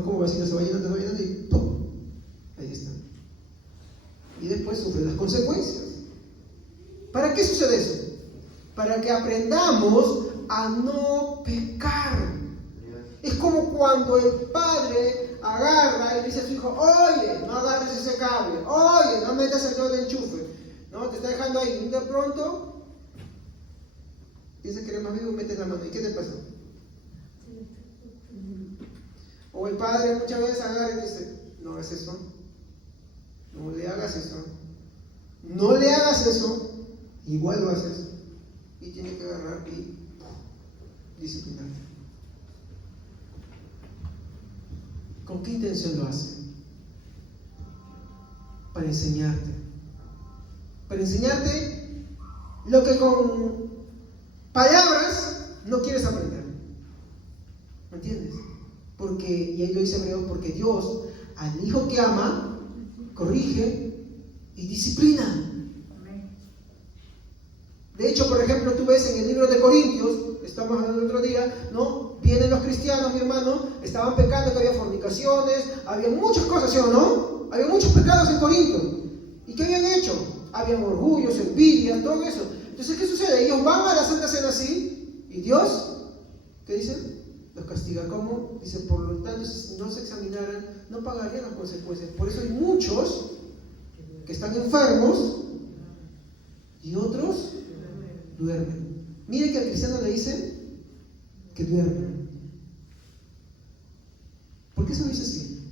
como vecino se va llenando y ¡pum! Ahí está. Y después sufre las consecuencias. ¿Para qué sucede eso? Para que aprendamos a no pecar. Es como cuando el padre agarra y dice a su hijo: oye, no agarres ese cable, oye, no metas el dedo del enchufe, ¿no? Te está dejando ahí, y de pronto dice que eres más vivo, metes la mano, ¿y qué te pasa? O el padre muchas veces agarra y dice: no hagas eso, no le hagas eso, no le hagas eso, igual lo haces, y tiene que agarrar y disciplinarte. ¿Con qué intención lo hace? Para enseñarte. Para enseñarte lo que con palabras no quieres aprender. ¿Me entiendes? Porque, y ahí lo dice Hebreos, porque Dios al hijo que ama, corrige y disciplina. De hecho, por ejemplo, tú ves en el libro de Corintios, estamos hablando el otro día, ¿no? Vienen los cristianos, mi hermano, estaban pecando, que había fornicaciones, había muchas cosas, ¿sí o no? Había muchos pecados en Corinto. ¿Y qué habían hecho? Habían orgullos, envidias, todo eso. Entonces, ¿qué sucede? Ellos van a la Santa Cena así, y Dios, ¿qué dice? Los castiga. ¿Cómo? Dice: por lo tanto, si no se examinaran, no pagarían las consecuencias. Por eso hay muchos que están enfermos y otros duermen. Mire que al cristiano le dice que duerme. ¿Por qué se lo dice así?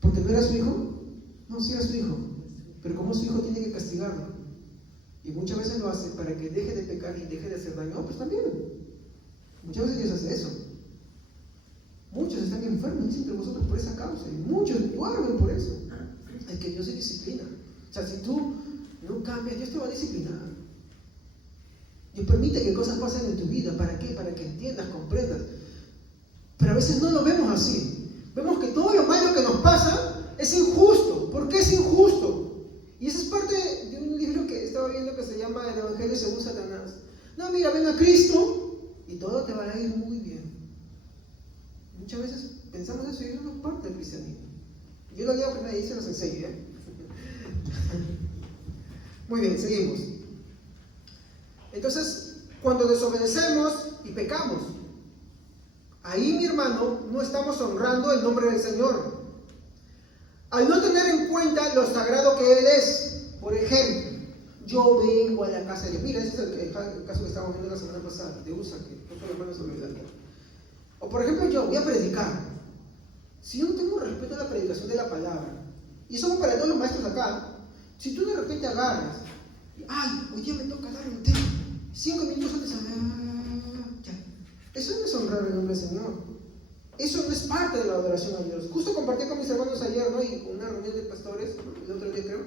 ¿Porque no era su hijo? No, sí era su hijo. Pero como su hijo tiene que castigarlo. Y muchas veces lo hace para que deje de pecar y deje de hacer daño. Pues también. Muchas veces Dios hace eso. Muchos están enfermos entre vosotros por esa causa. Y muchos duermen por eso. Es que Dios se disciplina. O sea, si tú no cambias, Dios te va a disciplinar. Dios permite que cosas pasen en tu vida. ¿Para qué? Para que entiendas, comprendas. Pero a veces no lo vemos así. Vemos que todo lo malo que nos pasa es injusto. ¿Por qué es injusto? Y eso es parte de un libro que estaba viendo que se llama El Evangelio según Satanás. No, mira, ven a Cristo y todo te va a ir muy bien. Muchas veces pensamos eso y eso no es parte del cristianismo. Yo lo leo primero y se los enseño, ¿eh? Muy bien, seguimos. Entonces, cuando desobedecemos y pecamos, ahí, mi hermano, no estamos honrando el nombre del Señor. Al no tener en cuenta lo sagrado que Él es. Por ejemplo, yo vengo a la casa de Dios. Mira, ese es el caso que estábamos viendo la semana pasada, de USA, que otros hermanos se olvidaron. O por ejemplo, yo voy a predicar. Si yo no tengo respeto a la predicación de la palabra, y eso va para todos los maestros acá, si tú de repente agarras, ay, hoy día me toca dar un tema, 5 minutos antes, ya. Eso no es honrar el nombre del Señor. Eso no es parte de la adoración a Dios. Justo compartí con mis hermanos ayer, ¿no? Y con una reunión de pastores, el otro día creo,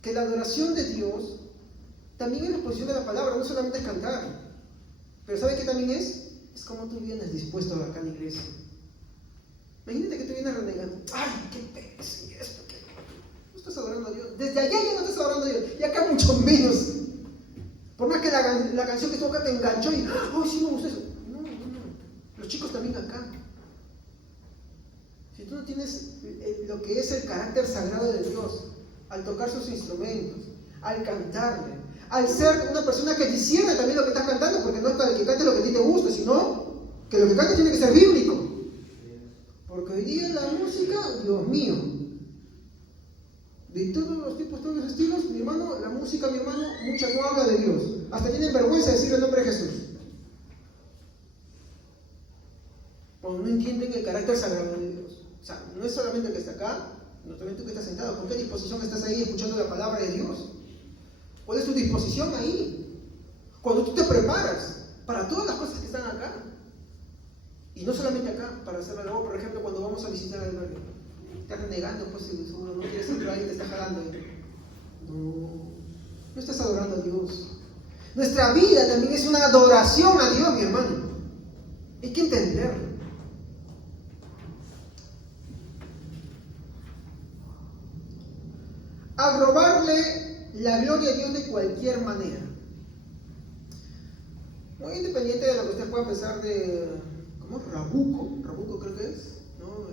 que la adoración de Dios también es la exposición de la palabra, no solamente es cantar. Pero ¿sabe qué también es? Es como tú vienes dispuesto acá en la iglesia. Imagínate que tú vienes renegando. ¡Ay, qué pereza! Y esto, qué... No estás adorando a Dios. Desde allá ya no estás adorando a Dios. Y acá mucho menos. Por más que la canción que toca te enganchó y, ¡oh, sí me gusta eso! No. Los chicos también acá. Si tú no tienes lo que es el carácter sagrado de Dios, al tocar sus instrumentos, al cantarle, al ser una persona que discierne también lo que estás cantando, porque no es para que cante lo que a ti te gusta, sino que lo que cantes tiene que ser bíblico. Porque hoy día la música, Dios mío, de todos los tipos, todos los estilos, mi hermano, la música, mi hermano, mucha no habla de Dios. Hasta tienen vergüenza de decir el nombre de Jesús. Porque no entienden el carácter sagrado de Dios. O sea, no es solamente el que está acá, no solamente tú que estás sentado. ¿Con qué disposición estás ahí escuchando la palabra de Dios? ¿Cuál es tu disposición ahí? Cuando tú te preparas para todas las cosas que están acá. Y no solamente acá, para hacer la labor, por ejemplo, cuando vamos a visitar al barrio. Estás renegando, pues si uno no quieres entrar ahí, te está jalando. No estás adorando a Dios. Nuestra vida también es una adoración a Dios, mi hermano. Hay que entenderlo. A robarle la gloria a Dios de cualquier manera. Muy independiente de lo que usted pueda pensar de, ¿cómo? Rabuco creo que es, ¿no?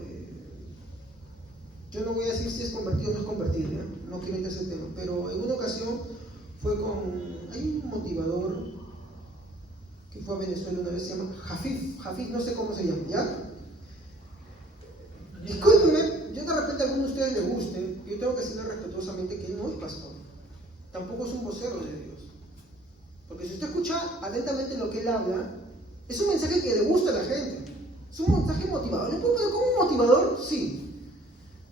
Yo no voy a decir si es convertido o no es convertido, ¿ya? No quiero ir a ese tema, pero en una ocasión hay un motivador que fue a Venezuela una vez, se llama Jafif, no sé cómo se llama, ¿ya? Discúlpenme, yo de repente a alguno de ustedes le guste, yo tengo que decirle respetuosamente que él no es pastor, tampoco es un vocero de Dios. Porque si usted escucha atentamente lo que él habla, es un mensaje que le gusta a la gente, es un mensaje motivador. ¿Le puedo poner como un motivador? Sí,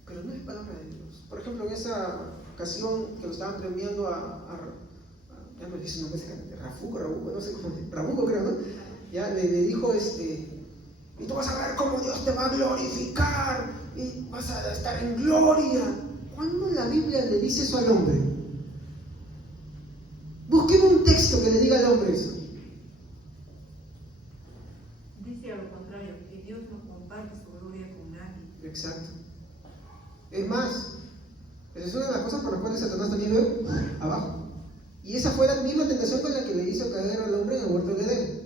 pero no es palabra de Dios. Por ejemplo, en esa ocasión que lo estaban premiando ya me dice un nombre, Rabuco, no sé cómo, Rabuco creo, ¿no? Ya le dijo y tú vas a ver cómo Dios te va a glorificar y vas a estar en gloria. ¿Cuándo la Biblia le dice eso al hombre? Busquemos un texto que le diga al hombre eso. Dice a lo contrario, que Dios no comparte su gloria con nadie. Exacto. Es más, esa es una de las cosas por las cuales Satanás también ve abajo. Y esa fue la misma tentación con la que le hizo caer al hombre en el huerto de Edén.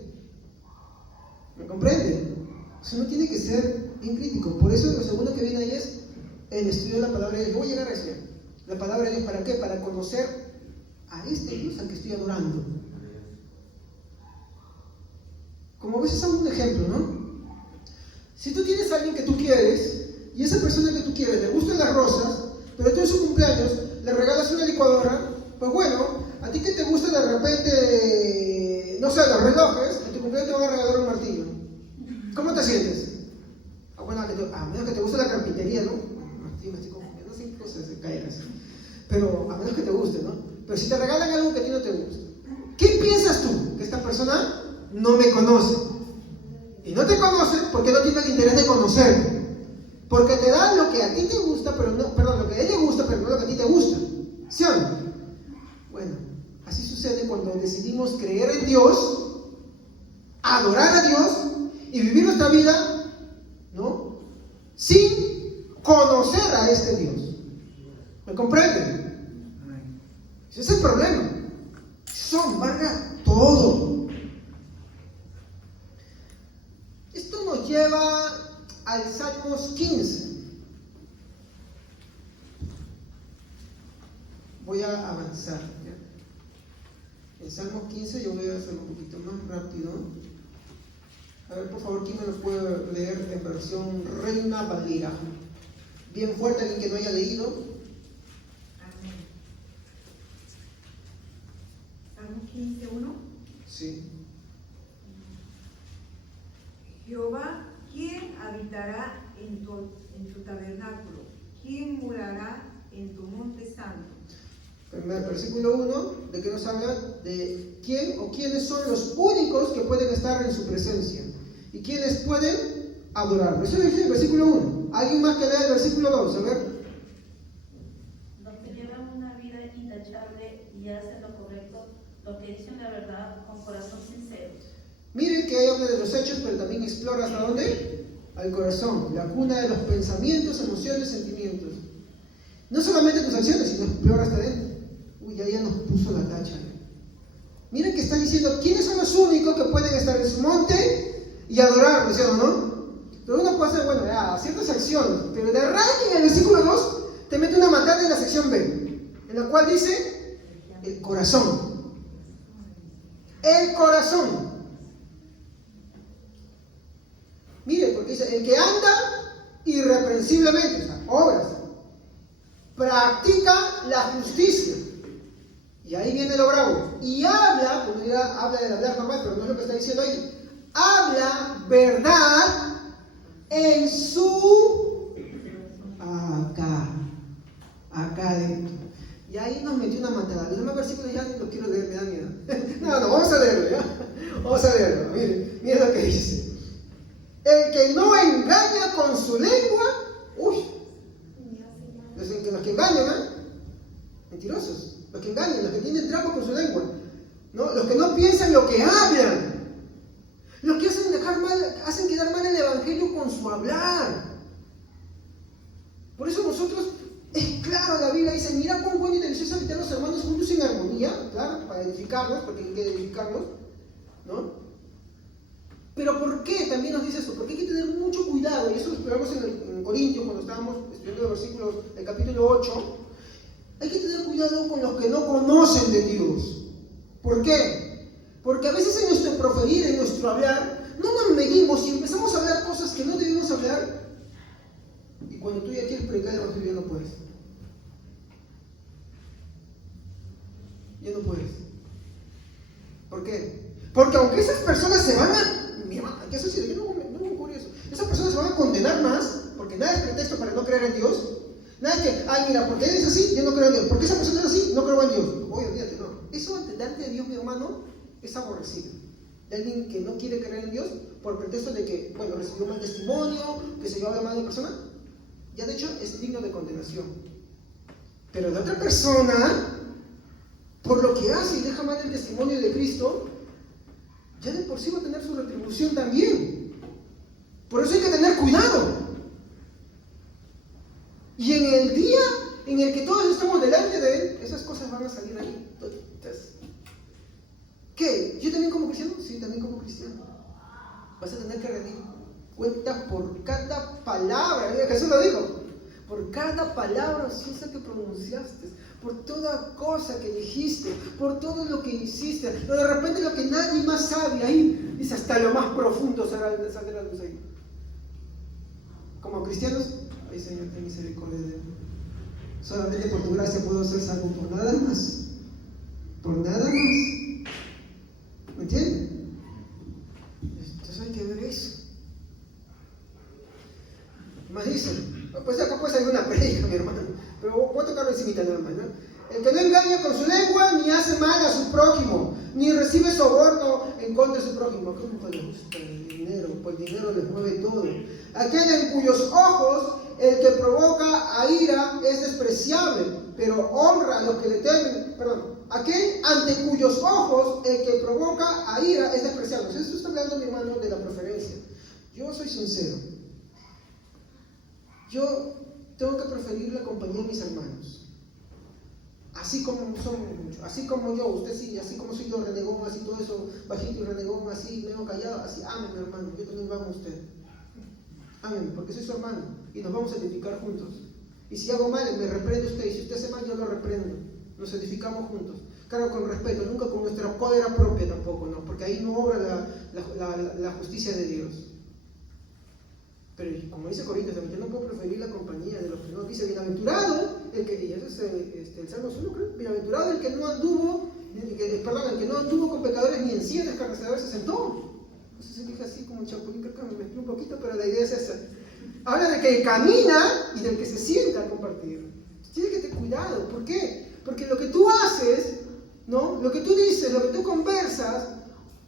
¿Me comprende? Eso no tiene que ser bien crítico. Por eso lo segundo que viene ahí es el estudio de la palabra de Dios. Yo voy a llegar a eso. La palabra de Dios, ¿para qué? Para conocer a este Dios al que estoy adorando. Como ves, es un ejemplo, ¿no? Si tú tienes a alguien que tú quieres y esa persona que tú quieres le gustan las rosas, pero tú en su cumpleaños le regalas una licuadora, pues bueno, a ti que te gusta de repente, no sé, los relojes, en tu cumpleaños te van a regalar un martillo. ¿Cómo te sientes? Bueno, a menos que te guste la carpintería, ¿no? Martillo, me estoy confundiendo, no sé qué cosas se caen así. Pero a menos que te guste, ¿no? Pero si te regalan algo que a ti no te gusta, ¿qué piensas tú? Que esta persona no me conoce. Y no te conoce porque no tiene el interés de conocerte. Porque te da lo que a ti te gusta, pero no, perdón, lo que a él le gusta, pero no lo que a ti te gusta. ¿Sí o no? Bueno, así sucede cuando decidimos creer en Dios, adorar a Dios y vivir nuestra vida, ¿no? Sin conocer a este Dios. ¿Me comprenden? Ese es el problema. Eso embarga todo. Esto nos lleva al Salmos 15. Voy a avanzar. ¿Ya? El Salmos 15 yo voy a hacerlo un poquito más rápido. A ver, por favor, ¿quién me lo puede leer en versión Reina Valera? Bien fuerte, alguien que no haya leído. Amén. Salmos 15:1. Sí. Jehová, ¿quién habitará en tu tabernáculo? ¿Quién morará en tu monte santo? Versículo 1, ¿de qué nos habla? De quién o quiénes son los únicos que pueden estar en su presencia y quiénes pueden adorarlo. Eso dice el versículo 1. ¿Alguien más que lea el versículo 2? A ver. Los que llevan una vida intachable y hacen lo correcto, los que dicen la verdad con corazón sincero. Miren que ahí habla de los hechos, pero también explora hasta dónde? Al corazón, la cuna de los pensamientos, emociones, sentimientos. No solamente tus acciones, sino peor hasta dentro. Uy, ya nos puso la tacha. Miren que está diciendo, ¿quiénes son los únicos que pueden estar en su monte y adorarlo, ¿sí o no? Pero uno puede hacer, bueno, ya, ciertas acciones, pero de arranque en el versículo 2 te mete una matada en la sección B, en la cual dice, el corazón. El corazón. Mire, porque dice, el que anda irreprensiblemente, o sea, obras, practica la justicia. Y ahí viene lo bravo. Y habla, como dirá, habla de hablar normal, pero no es lo que está diciendo ahí. Habla verdad en su acá dentro. Y ahí nos metió una matada. Los demás versículos ya ni los quiero leer, me da miedo. No, vamos a leerlo, ¿ya? Vamos a leerlo. Miren lo que dice. El que no engaña con su lengua, los que engañan, mentirosos. Los que engañan, los que tienen trapo con su lengua, ¿no? Los que no piensan lo que hablan, los que hacen quedar mal el evangelio con su hablar. Por eso nosotros, es claro, la Biblia dice, mira cuán bueno y delicioso habitar los hermanos juntos en armonía, claro, para edificarnos, porque hay que edificarnos, ¿no? Pero ¿por qué también nos dice esto? Porque hay que tener mucho cuidado, y eso lo esperamos en Corintios, cuando estábamos estudiando los versículos del capítulo 8. Hay que tener cuidado con los que no conocen de Dios. ¿Por qué? Porque a veces en nuestro proferir, en nuestro hablar, no nos medimos y empezamos a hablar cosas que no debemos hablar. Y cuando tú ya quieres predicar el evangelio, ya no puedes. Ya no puedes. ¿Por qué? Porque aunque esas personas se van a... Mi hermano, ¿qué es eso? Yo no me ocurre eso. Esas personas se van a condenar más, porque nada es pretexto para no creer en Dios. Nada es que, ay, mira, porque él es así, yo no creo en Dios. Porque esa persona es así, no creo en Dios. Oye, olvídate, no. Eso delante de Dios, mi hermano, es aborrecido. De alguien que no quiere creer en Dios por pretexto de que, bueno, recibió un mal testimonio, que se habla mal de persona. Ya de hecho es digno de condenación. Pero la otra persona, por lo que hace y deja mal el testimonio de Cristo, ya de por sí va a tener su retribución también. Por eso hay que tener cuidado. Y en el día en el que todos estamos delante de Él, esas cosas van a salir ahí. Entonces, ¿qué? ¿Yo también como cristiano? Sí, también como cristiano. Vas a tener que rendir cuenta por cada palabra. Jesús lo dijo. Por cada palabra ociosa que pronunciaste, por toda cosa que dijiste, por todo lo que hiciste. Pero de repente lo que nadie más sabe, ahí dice, hasta lo más profundo saldrá la luz ahí. Como cristianos, ay Señor, ten misericordia de mí. Solamente por tu gracia puedo ser salvo, por nada más. Por nada más. ¿Me entienden? Entonces hay que ver eso. Más dice, pues acá puede salir una predica, mi hermano, pero voy a tocarlo encimita nada más, ¿no? El que no engaña con su lengua, ni hace mal a su prójimo, ni recibe soborno en contra de su prójimo. ¿Cómo le gusta el dinero? Pues el dinero les mueve todo. Aquel en cuyos ojos el que provoca a ira es despreciable, pero honra a los que le temen. Perdón, aquel ante cuyos ojos el que provoca a ira es despreciable. Esto está hablando, mi hermano, de la preferencia. Yo soy sincero. Yo tengo que preferir la compañía de mis hermanos. Así como son muchos, así como yo, usted sí, así como soy yo, renegón, así todo eso, bajito y renegón, así, medio callado, así, ámeme hermano, yo también lo amo a usted. Ámeme, porque soy su hermano y nos vamos a edificar juntos. Y si hago mal, me reprende usted, y si usted hace mal, yo lo reprendo. Nos edificamos juntos. Claro, con respeto, nunca con nuestra cólera propia tampoco, ¿no? Porque ahí no obra la justicia de Dios. Pero como dice Corintios, yo no puedo preferir la compañía de los que no. Dice, bienaventurado, el que, y eso es el Salmo 1, creo, bienaventurado el que no anduvo, el que no anduvo con pecadores ni en sillas de escarnecedores se sentó. No sé si se fija así como el chapulín, creo que me mezclé un poquito, pero la idea es esa. Habla de que camina y del que se sienta a compartir. Tienes que tener cuidado. ¿Por qué? Porque lo que tú haces, ¿no? Lo que tú dices, lo que tú conversas,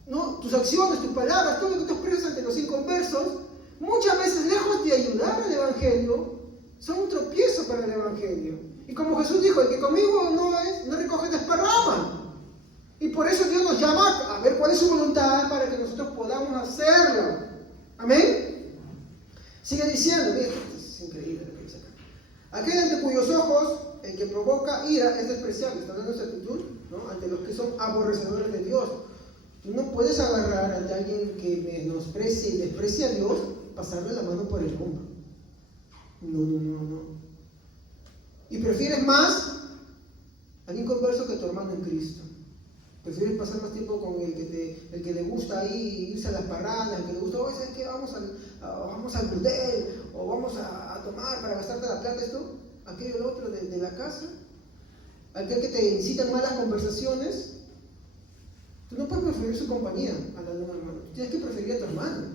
¿no? Tus acciones, tus palabras, todo lo que tú expresas ante los inconversos, muchas veces, lejos de ayudar al Evangelio, son un tropiezo para el Evangelio. Y como Jesús dijo, el que conmigo no recoge desparrama. Y por eso Dios nos llama a ver cuál es su voluntad para que nosotros podamos hacerlo. Amén. Sigue diciendo, mira, es increíble lo que dice acá. Aquel ante cuyos ojos el que provoca ira es despreciable. Está dando esa actitud, ¿no? Ante los que son aborrecedores de Dios. Tú no puedes agarrar ante alguien que menosprecia y desprecia a Dios, pasarle la mano por el hombro. No. Y prefieres más alguien converso que tu hermano en Cristo. Prefieres pasar más tiempo con el que le gusta ahí irse a las parrandas, el que le gusta, oye, ¿sabes qué? Vamos al burdel, o vamos a tomar para gastarte la plata, esto, aquello, el otro de la casa, aquel que te incita en malas conversaciones. Tú no puedes preferir su compañía a la de un hermano, tú tienes que preferir a tu hermano.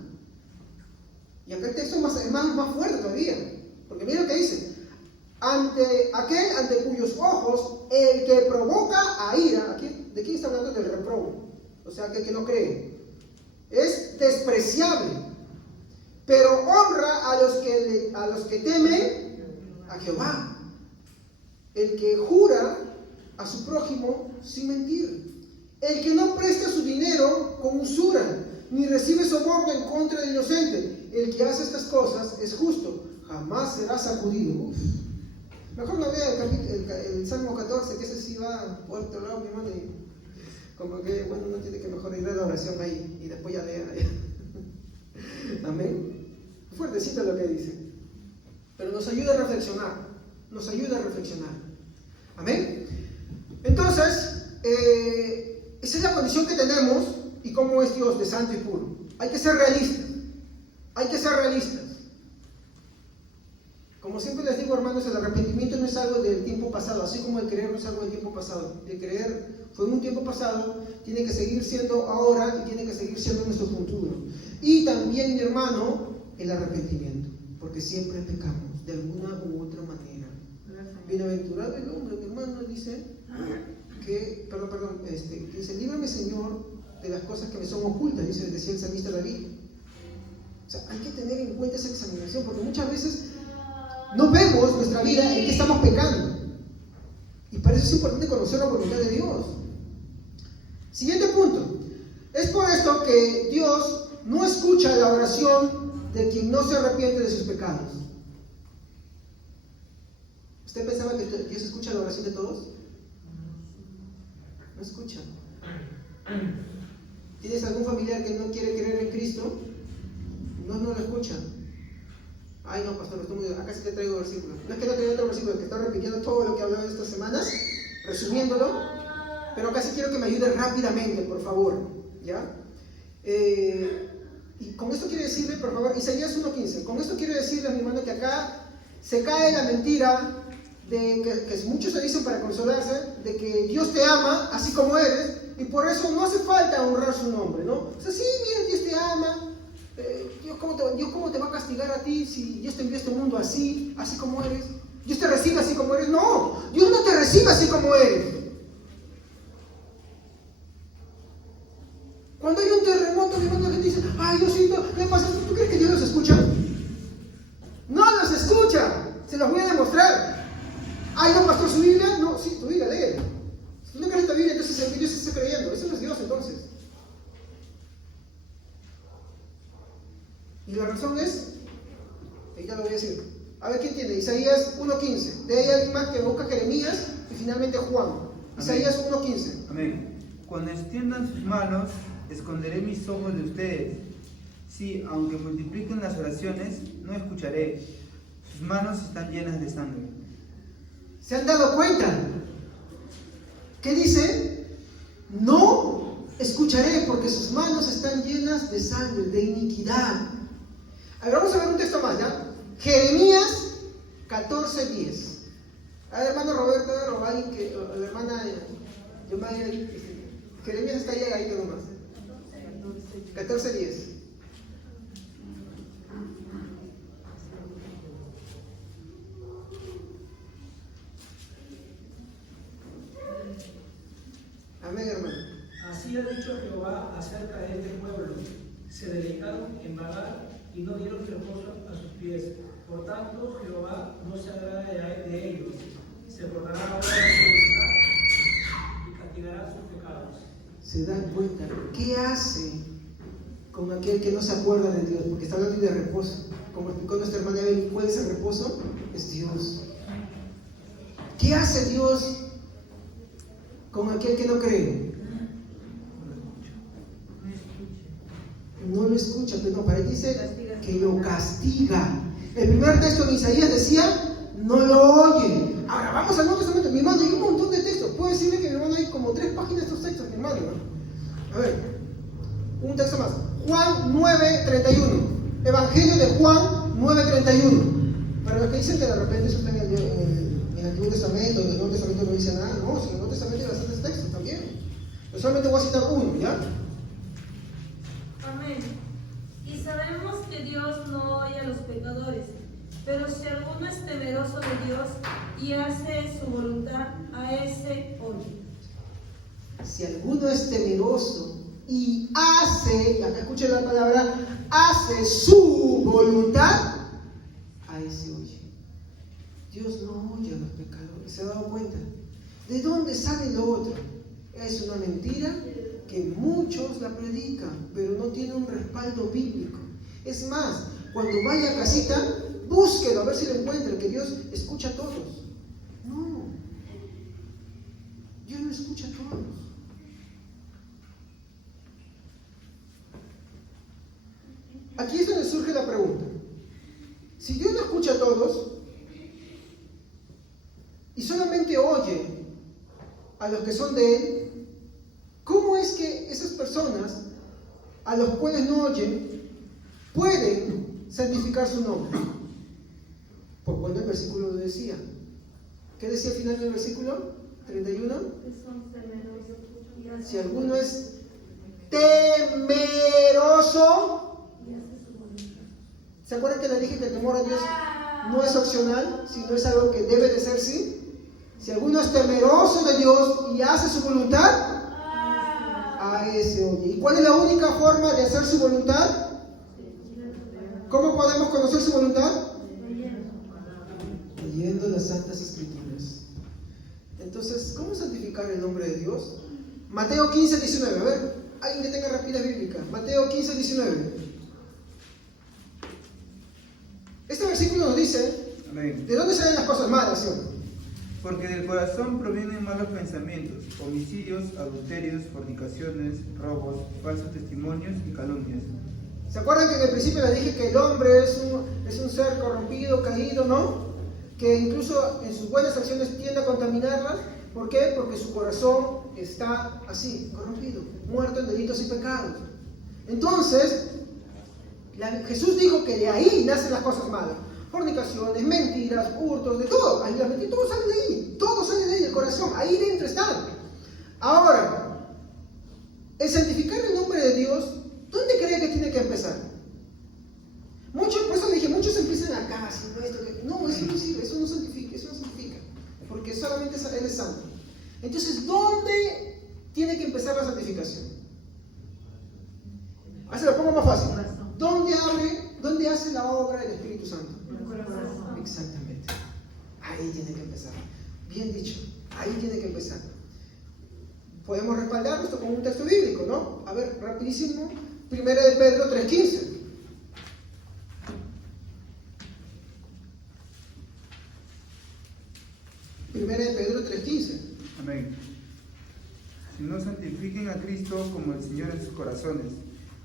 Y acá el texto es más fuerte todavía, porque mira lo que dice: ante cuyos ojos el que provoca a ira. ¿De quién está hablando? Del reprobo, o sea, aquel que no cree, es despreciable, pero honra a los que temen a Jehová. El que jura a su prójimo sin mentir, el que no presta su dinero con usura, ni recibe soborno en contra del inocente, el que hace estas cosas es justo, jamás será sacudido. Uf. Mejor no lea el Salmo 14, que ese sí va por otro lado, mi hermano, y como que, bueno, uno tiene que mejor ir a la oración ahí, y después ya lea. Amén. Fuertecito lo que dice. Pero nos ayuda a reflexionar. Amén. Entonces, esa es la condición que tenemos, y cómo es Dios de santo y puro. Hay que ser realistas. Como siempre les digo, hermanos, el arrepentimiento no es algo del tiempo pasado, así como el creer no es algo del tiempo pasado. El creer fue en un tiempo pasado, tiene que seguir siendo ahora y tiene que seguir siendo nuestro futuro. Y también, mi hermano, el arrepentimiento, porque siempre pecamos de alguna u otra manera. Bienaventurado el hombre, mi hermano, dice que, dice, líbrame, Señor, de las cosas que me son ocultas, decía el salmista David. O sea, hay que tener en cuenta esa examinación, porque muchas veces no vemos nuestra vida en qué estamos pecando. Y para eso es importante conocer la voluntad de Dios. Siguiente punto. Es por esto que Dios no escucha la oración de quien no se arrepiente de sus pecados. ¿Usted pensaba que Dios escucha la oración de todos? No escucha. ¿Tienes algún familiar que no quiere creer en Cristo? No lo escucha. Ay, no, pastor, acá sí te traigo versículos. No es que no traigo otro versículo, que estoy repitiendo todo lo que he hablado estas semanas, resumiéndolo, pero acá sí quiero que me ayude rápidamente, por favor. ¿Ya? Y con esto quiere decirle, por favor, Isaías 1:15. Con esto quiere decirle, mi hermano, que acá se cae la mentira de que muchos se dicen para consolarse, de que Dios te ama así como eres, y por eso no hace falta honrar su nombre, ¿no? O sea, sí, mira, Dios te ama. Dios ¿cómo te va a castigar a ti si Dios te envió a este mundo así como eres? ¿Dios te recibe así como eres? No, Dios no te recibe así como eres. Cuando hay un terremoto, mi hermano, la gente dice, ay, Diosito, ¿qué pasa? ¿Tú crees que Dios los escucha? No los escucha, se los voy a demostrar. Ay, no, pastor, ¿su Biblia? No, sí, tu Biblia, léela. Si tú no crees esta Biblia, entonces el que Dios está creyendo, eso no es Dios entonces. Y la razón es, ya lo voy a decir. A ver, ¿quién tiene? Isaías 1:15. De ahí alguien más que busca Jeremías y finalmente Juan. Amén. Isaías 1:15. Amén. Cuando extiendan sus manos, esconderé mis ojos de ustedes. Sí, aunque multipliquen las oraciones, no escucharé. Sus manos están llenas de sangre. ¿Se han dado cuenta? ¿Qué dice? No escucharé porque sus manos están llenas de sangre, de iniquidad. A ver, vamos a ver un texto más, ¿ya? Jeremías 14:10. A ver, hermano Roberto, o alguien que, o la hermana Yomaya, Jeremías está ahí nomás. 14:10. Amén, hermano. Así ha dicho Jehová acerca de este pueblo: se deleitaron en vagar y no dieron reposo a sus pies. Por tanto, Jehová no se agrada de ellos. Se acordará ahora de su bondad y castigará sus pecados. Se dan cuenta. ¿Qué hace con aquel que no se acuerda de Dios? Porque está hablando de reposo. Como explicó nuestra hermana Evelyn, ¿cuál es el reposo? Es Dios. ¿Qué hace Dios con aquel que no cree? No lo escucha, pero no, para él dice que lo castiga. El primer texto en Isaías decía, no lo oye. Ahora vamos al Nuevo Testamento. Mi hermano, hay un montón de textos. Puedo decirle que mi hermano hay como 3 páginas de estos textos, mi hermano, ¿no? A ver, un texto más. Juan 9:31. Evangelio de Juan 9:31. Para los que dicen que de repente eso está en el Antiguo Testamento, en el Nuevo Testamento no dice nada. No, si en el Nuevo Testamento hay bastantes textos también. Yo solamente voy a citar uno, ¿ya? Amén. Y sabemos que Dios no oye a los pecadores, pero si alguno es temeroso de Dios y hace su voluntad, a ese oye. Si alguno es temeroso y hace, y acá escuchen la palabra, hace su voluntad, a ese oye. Dios no oye a los pecadores, ¿se ha dado cuenta? ¿De dónde sale lo otro? Es una mentira que muchos la predican, pero no tiene un respaldo bíblico. Es más, cuando vaya a casita, búsquelo a ver si lo encuentra, que Dios escucha a todos. No, Dios no escucha a todos. Aquí es donde surge la pregunta. Si Dios no escucha a todos y solamente oye a los que son de Él, ¿cómo es que esas personas a los cuales no oyen pueden santificar su nombre? Pues bueno, el versículo lo decía. ¿Qué decía al final del versículo 31? Si alguno es temeroso, ¿se acuerdan que le dije que el temor a Dios no es opcional, sino es algo que debe de ser sí? Si alguno es temeroso de Dios y hace su voluntad, a ese oye. ¿Y cuál es la única forma de hacer su voluntad? ¿Cómo podemos conocer su voluntad? Leyendo las Santas Escrituras. Entonces, ¿cómo santificar el nombre de Dios? Mateo 15:19. A ver, alguien que tenga rapidez bíblica. Mateo 15:19. Este versículo nos dice, Amén. ¿de dónde salen las cosas malas, sí o no? Porque del corazón provienen malos pensamientos, homicidios, adulterios, fornicaciones, robos, falsos testimonios y calumnias. ¿Se acuerdan que en el principio les dije que el hombre es un ser corrompido, caído, ¿no? Que incluso en sus buenas acciones tiende a contaminarlas. ¿Por qué? Porque su corazón está así, corrompido, muerto en delitos y pecados. Entonces, Jesús dijo que de ahí nacen las cosas malas. Fornicaciones, mentiras, hurtos, de todo. Ahí las mentiras, todo sale de ahí. Todo sale de ahí, del corazón. Ahí dentro están. Ahora, el santificar el nombre de Dios, ¿dónde cree que tiene que empezar? Muchos, por eso le dije, muchos empiezan acá, haciendo esto. No, eso no sirve, eso no santifica, porque solamente Él es santo. Entonces, ¿dónde tiene que empezar la santificación? Así lo pongo más fácil. ¿Dónde hace la obra del Espíritu Santo? Exactamente. Ahí tiene que empezar. Bien dicho, ahí tiene que empezar. Podemos respaldar esto con un texto bíblico, ¿no? A ver, rapidísimo. 1 de Pedro 3:15. Primera de Pedro 3:15. Amén. Si no santifiquen a Cristo como el Señor en sus corazones,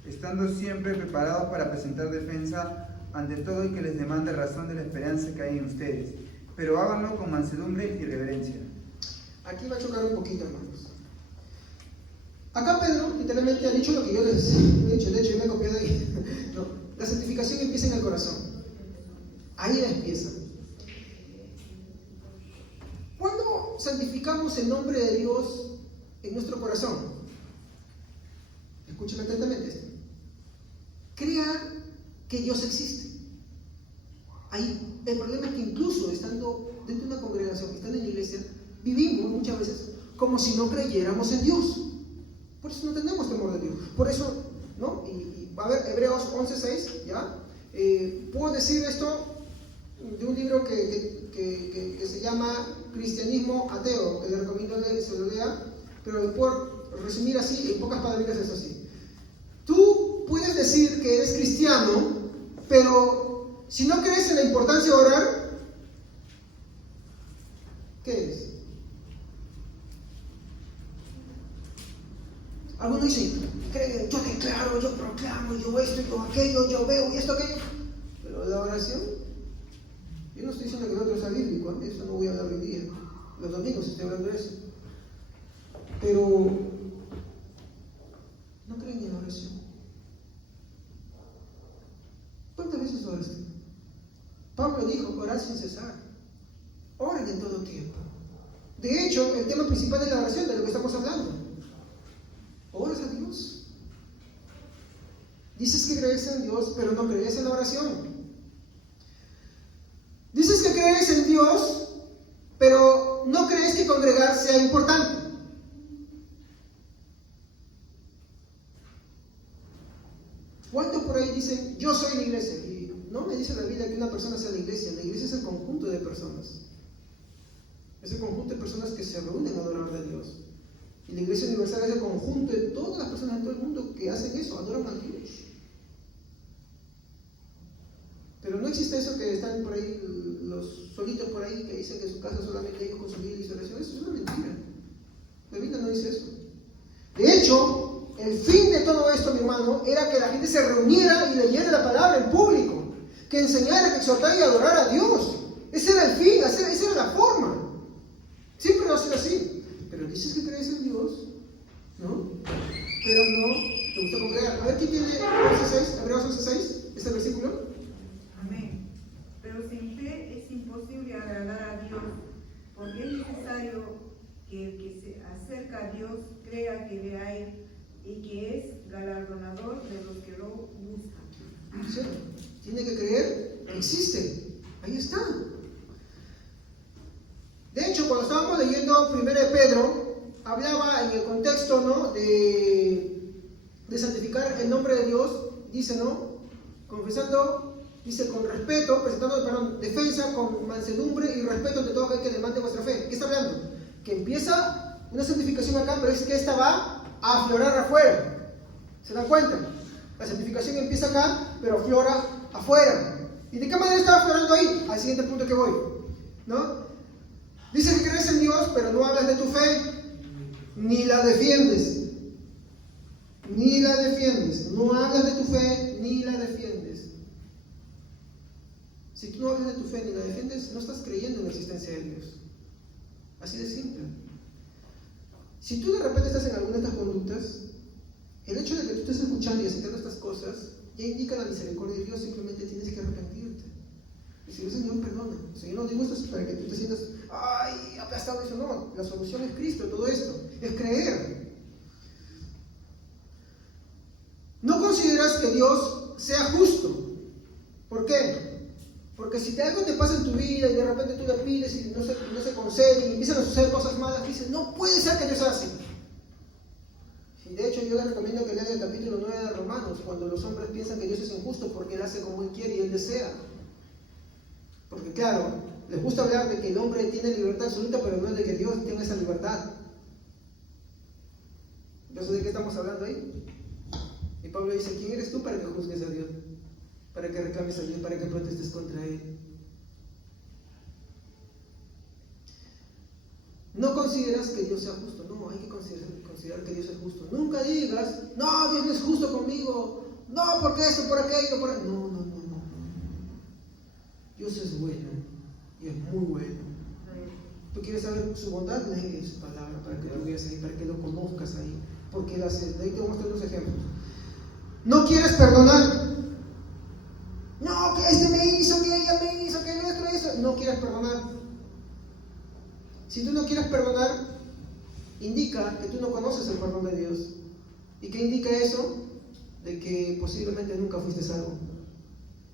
estando siempre preparados para presentar defensa ante todo el que les demande razón de la esperanza que hay en ustedes, pero háganlo con mansedumbre y reverencia. Aquí va a chocar un poquito, hermanos. Acá Pedro literalmente ha dicho lo que yo les he dicho. De hecho, yo me he copiado ahí. No, la santificación empieza en el corazón. Ahí empieza. ¿Cuándo santificamos el nombre de Dios en nuestro corazón? Escuchen atentamente esto. Crea que Dios existe. Ahí, el problema es que incluso estando dentro de una congregación, estando en la iglesia, vivimos muchas veces como si no creyéramos en Dios. Por eso no tenemos temor de Dios. Por eso, ¿no? Y a ver, Hebreos 11:6, ¿ya? Puedo decir esto de un libro que se llama Cristianismo Ateo, que le recomiendo que se lo lea, pero puedo resumir así, en pocas palabras es así. Tú puedes decir que eres cristiano, pero si no crees en la importancia de orar, ¿qué ¿qué es? Algunos dicen, yo declaro, yo proclamo, yo esto, yo aquello, yo veo y esto, aquello. Pero la oración, yo no estoy diciendo que el otro sea bíblico, eso no voy a hablar hoy día. Los domingos estoy hablando de eso. Pero no creen en la oración. ¿Cuántas veces oraste? Pablo dijo, orad sin cesar. Oren en todo tiempo. De hecho, el tema principal de la oración, de lo que estamos hablando. ¿Oras a Dios? Dices que crees en Dios, pero no crees en la oración. Dices que crees en Dios, pero no crees que congregar sea importante. ¿Cuántos por ahí dicen, yo soy la iglesia? Y no me dice la Biblia que una persona sea la iglesia es el conjunto de personas. Es el conjunto de personas que se reúnen a adorar a Dios. Y la iglesia universal es el conjunto de todas las personas en todo el mundo que hacen eso, adoran a Dios. Pero no existe eso que están por ahí, los solitos por ahí, que dicen que en su casa solamente ellos con su Biblia y su oración. Eso es una mentira. La Biblia no dice eso. De hecho, el fin de todo esto, mi hermano, era que la gente se reuniera y leyera la palabra en público, que enseñara, que exhortara y adorara a Dios. Ese era el fin, esa era la forma. Siempre va a ser así. Pero dices que crees en Dios, ¿no? Pero no te gusta congregar. A ver, ¿quién tiene Hebreos 11:6? ¿Este versículo? Amén. Pero sin fe es imposible agradar a Dios, porque es necesario que el que se acerca a Dios crea que le hay y que es galardonador de los que lo buscan. ¿Sí? Tiene que creer, existe, ahí está. De hecho, cuando estábamos leyendo 1 Pedro, hablaba en el contexto, ¿no?, de santificar el nombre de Dios, dice, ¿no?, confesando, dice, con respeto, presentando, defensa con mansedumbre y respeto ante todo aquel que demande vuestra fe. ¿Qué está hablando? Que empieza una santificación acá, pero es que esta va a aflorar afuera. ¿Se dan cuenta? La santificación empieza acá, pero aflora afuera. ¿Y de qué manera está aflorando ahí? Al siguiente punto que voy, ¿no? Dice que crees en Dios, pero no hablas de tu fe, ni la defiendes. Ni la defiendes. No hablas de tu fe, ni la defiendes. Si tú no hablas de tu fe, ni la defiendes, no estás creyendo en la existencia de Dios. Así de simple. Si tú de repente estás en alguna de estas conductas, el hecho de que tú estés escuchando y aceptando estas cosas, ya indica la misericordia de Dios, simplemente tienes que arrepentirte. Y el Señor perdona. Señor, no digo esto para que tú te sientas, ay, aplastado eso. No, la solución es Cristo, todo esto. Es creer. No consideras que Dios sea justo. ¿Por qué? Porque si algo te pasa en tu vida y de repente tú le pides y no se concede y empiezan a suceder cosas malas, dices, no puede ser que Dios sea así. Y de hecho yo les recomiendo que lean el capítulo 9 de Romanos, cuando los hombres piensan que Dios es injusto porque Él hace como Él quiere y Él desea. Porque claro, les gusta hablar de que el hombre tiene libertad absoluta, pero no es de que Dios tenga esa libertad. Entonces, ¿de qué estamos hablando ahí? Y Pablo dice, ¿quién eres tú para que juzgues a Dios? Para que reclames a Dios, para que protestes contra Él. No consideras que Dios sea justo. No, hay que considerar que Dios es justo. Nunca digas, no, Dios no es justo conmigo. No, porque esto, por aquello, por aquello. No. Dios es bueno y es muy bueno. ¿Tú quieres saber su bondad? Lee su palabra para que lo veas ahí, para que lo conozcas ahí. Porque Él hace. De ahí te voy a mostrar unos ejemplos. No quieres perdonar. No, que este me hizo, que ella me hizo, que esto me hizo. No quieres perdonar. Si tú no quieres perdonar, indica que tú no conoces el perdón de Dios. ¿Y qué indica eso? De que posiblemente nunca fuiste salvo.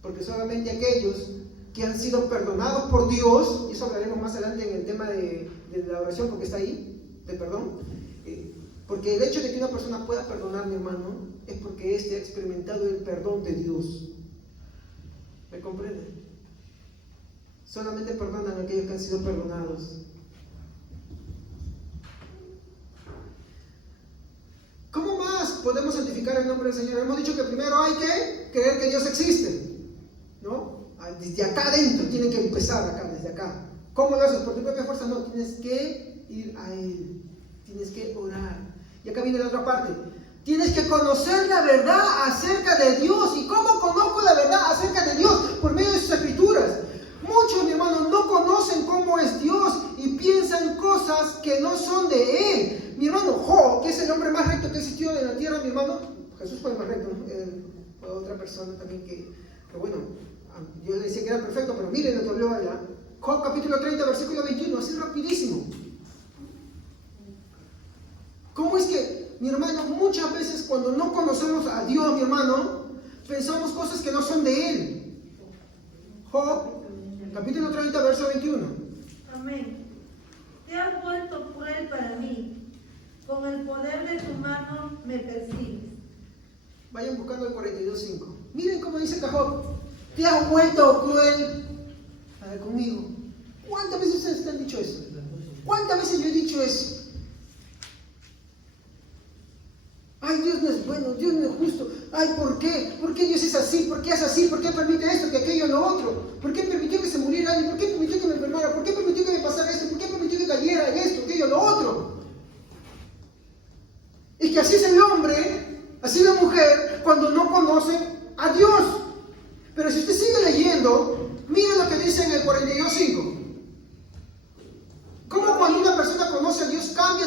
Porque solamente aquellos que han sido perdonados por Dios, y eso hablaremos más adelante en el tema de la oración, porque está ahí, de perdón, porque el hecho de que una persona pueda perdonar, mi hermano, es porque éste ha experimentado el perdón de Dios. ¿Me comprende? Solamente perdonan a aquellos que han sido perdonados. ¿Cómo más podemos santificar el nombre del Señor? Hemos dicho que primero hay que creer que Dios existe, ¿no? Desde acá adentro tiene que empezar, acá, desde acá. ¿Cómo lo haces? ¿Por tu propia fuerza? No, tienes que ir a Él. Tienes que orar. Y acá viene la otra parte. Tienes que conocer la verdad acerca de Dios. ¿Y cómo conozco la verdad acerca de Dios? Por medio de sus escrituras. Muchos, mi hermano, no conocen cómo es Dios y piensan cosas que no son de Él. Mi hermano Job, que es el hombre más recto que existió en la tierra, mi hermano, Jesús fue el más recto, ¿no? Fue otra persona también que bueno, yo le decía que era perfecto, pero miren lo que habló allá. Job capítulo 30, versículo 21, así rapidísimo. ¿Cómo es que, mi hermano, muchas veces cuando no conocemos a Dios, mi hermano, pensamos cosas que no son de Él? Job capítulo 30, verso 21. Amén. Te has vuelto cruel para mí. Con el poder de tu mano me persigues. Vayan buscando el 42.5. Miren cómo dice Job. Te has vuelto cruel para conmigo. ¿Cuántas veces ustedes te han dicho eso? ¿Cuántas veces yo he dicho eso? Ay, Dios no es bueno, Dios no es justo. Ay, ¿por qué? ¿Por qué Dios es así? ¿Por qué es así? ¿Por qué permite esto, que aquello, lo otro? ¿Por qué permitió que se muriera alguien? ¿Por qué permitió que me enfermara? ¿Por qué permitió que me pasara esto? ¿Por qué permitió que cayera esto, aquello, lo otro? Es que así es el hombre, así es la mujer, cuando no conocen a Dios. Pero si usted sigue leyendo, mire lo que dice en el 42.5. ¿Cómo cuando una persona conoce a Dios cambia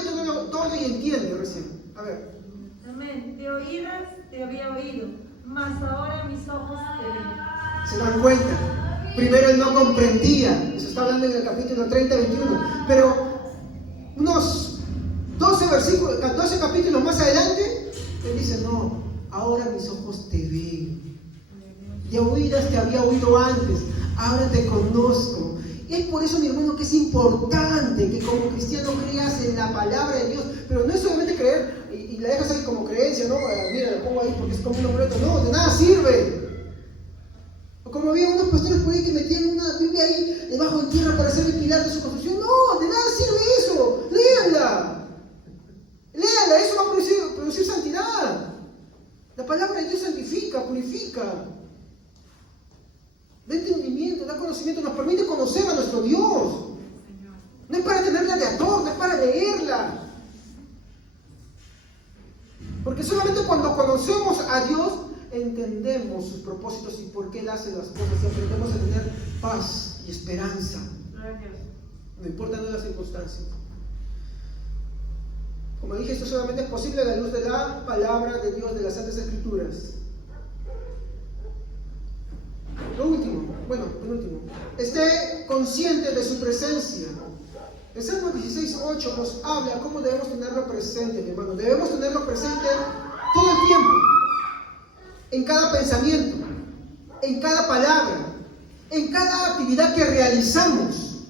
todo y entiende recién? A ver. Amén. De oídas te había oído, mas ahora mis ojos te ven. ¿Se dan cuenta? Primero él no comprendía. Eso está hablando en el capítulo 30, 21. Pero unos 12 capítulos más adelante, él dice, no, ahora mis ojos te ven. De oídas te había oído antes, ahora te conozco. Y es por eso, mi hermano, que es importante que como cristiano creas en la palabra de Dios. Pero no es solamente creer y la dejas ahí como creencia, ¿no? Mira, la pongo ahí porque es como un amuleto. No, de nada sirve. O como había unos pastores por ahí que metían una Biblia ahí debajo de tierra para hacer el pilar de su construcción. No, de nada sirve eso. Léanla. Léanla, eso va a producir santidad. La palabra de Dios santifica, purifica. Da entendimiento, da conocimiento, nos permite conocer a nuestro Dios. No es para tenerla de adorno, es para leerla. Porque solamente cuando conocemos a Dios, entendemos sus propósitos y por qué Él hace las cosas. Y aprendemos a tener paz y esperanza. No importa las circunstancias. Como dije, esto solamente es posible a la luz de la palabra de Dios, de las Santas Escrituras. Lo último, penúltimo. Esté consciente de su presencia. El Salmo 16:8 nos habla cómo debemos tenerlo presente, mi hermano. Debemos tenerlo presente todo el tiempo. En cada pensamiento, en cada palabra, en cada actividad que realizamos.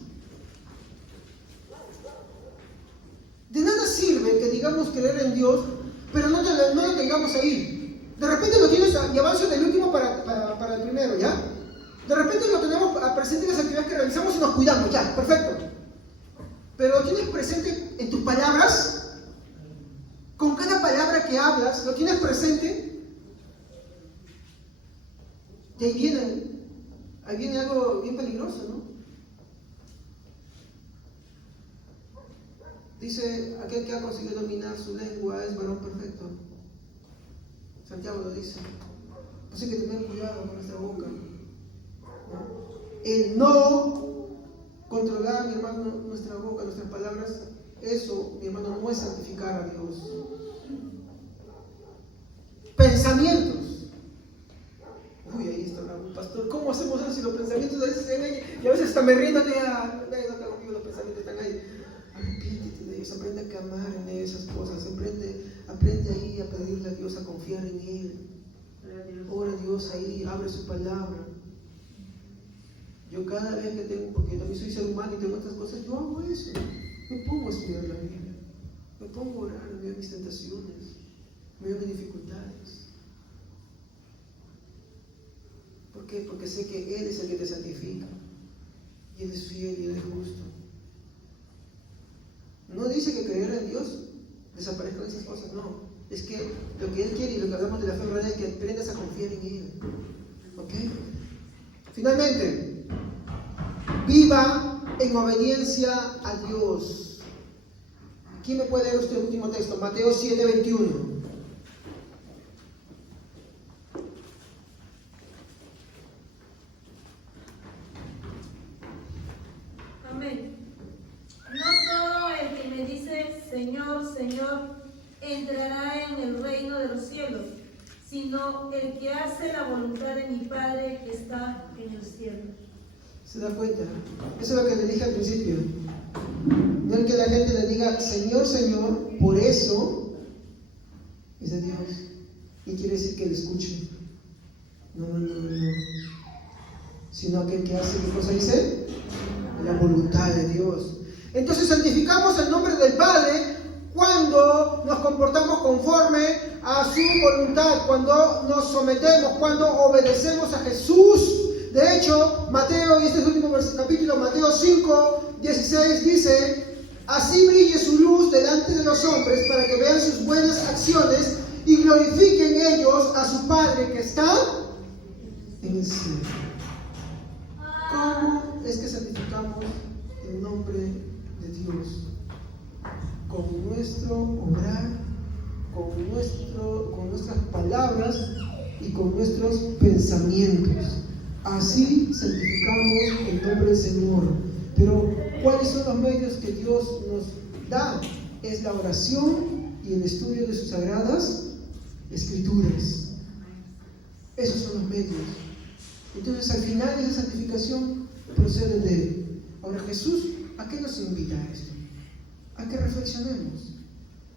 De nada sirve que digamos creer en Dios, pero no lo tengamos ahí. De repente lo tienes y avanzo del último para el primero, ¿ya? De repente lo tenemos presente en las actividades que realizamos y nos cuidamos, ya, perfecto. Pero lo tienes presente en tus palabras, con cada palabra que hablas, lo tienes presente. Y ahí viene algo bien peligroso, ¿no? Dice, aquel que ha conseguido dominar su lengua es varón perfecto. Santiago lo dice. Así que tener cuidado con nuestra boca, ¿no? El no controlar, mi hermano, nuestra boca, nuestras palabras, eso, mi hermano, no es santificar a Dios. Pensamientos. Uy, ahí está bravo, pastor. ¿Cómo hacemos eso si los pensamientos a veces están ahí? Y a veces hasta me rindo, no está conmigo, los pensamientos están ahí. Arrepiéntete de ellos, aprende a clamar en esas cosas, aprende ahí a pedirle a Dios, a confiar en Él. Ora a Dios ahí, abre su palabra. Yo cada vez que tengo, porque yo también soy ser humano y tengo estas cosas, yo hago eso. Me pongo a estudiar la Biblia, me pongo a orar en medio de mis tentaciones, en medio de mis dificultades. ¿Por qué? Porque sé que Él es el que te santifica, y Él es fiel y Él es justo. No dice que creer en Dios desaparezcan esas cosas, no. Es que lo que Él quiere y lo que hablamos de la fe verdadera es que aprendas a confiar en Él. ¿Ok? Finalmente, viva en obediencia a Dios. ¿Quién me puede leer usted el último texto? Mateo 7:21. Amén. No todo el que me dice Señor, Señor, entrará en el reino de los cielos, sino el que hace la voluntad de mi Padre que está en el cielo. ¿Se da cuenta? Eso es lo que le dije al principio. No es que la gente le diga Señor, Señor, por eso es de Dios. Y quiere decir que le escuche. No. Sino que el que hace, ¿qué cosa dice? La voluntad de Dios. Entonces santificamos el nombre del Padre cuando nos comportamos conforme a su voluntad, cuando nos sometemos, cuando obedecemos a Jesús. De hecho, Mateo, y este es el último capítulo, Mateo 5:16 dice: así brille su luz delante de los hombres para que vean sus buenas acciones y glorifiquen ellos a su Padre que está en el cielo. ¿Cómo es que santificamos el nombre de Dios? Con nuestro obrar, con nuestras palabras y con nuestros pensamientos. Así santificamos el nombre del Señor. Pero ¿cuáles son los medios que Dios nos da? Es la oración y el estudio de sus sagradas Escrituras. Esos son los medios. Entonces al final de esa santificación procede de Él. Ahora Jesús, ¿a qué nos invita a esto? A que reflexionemos,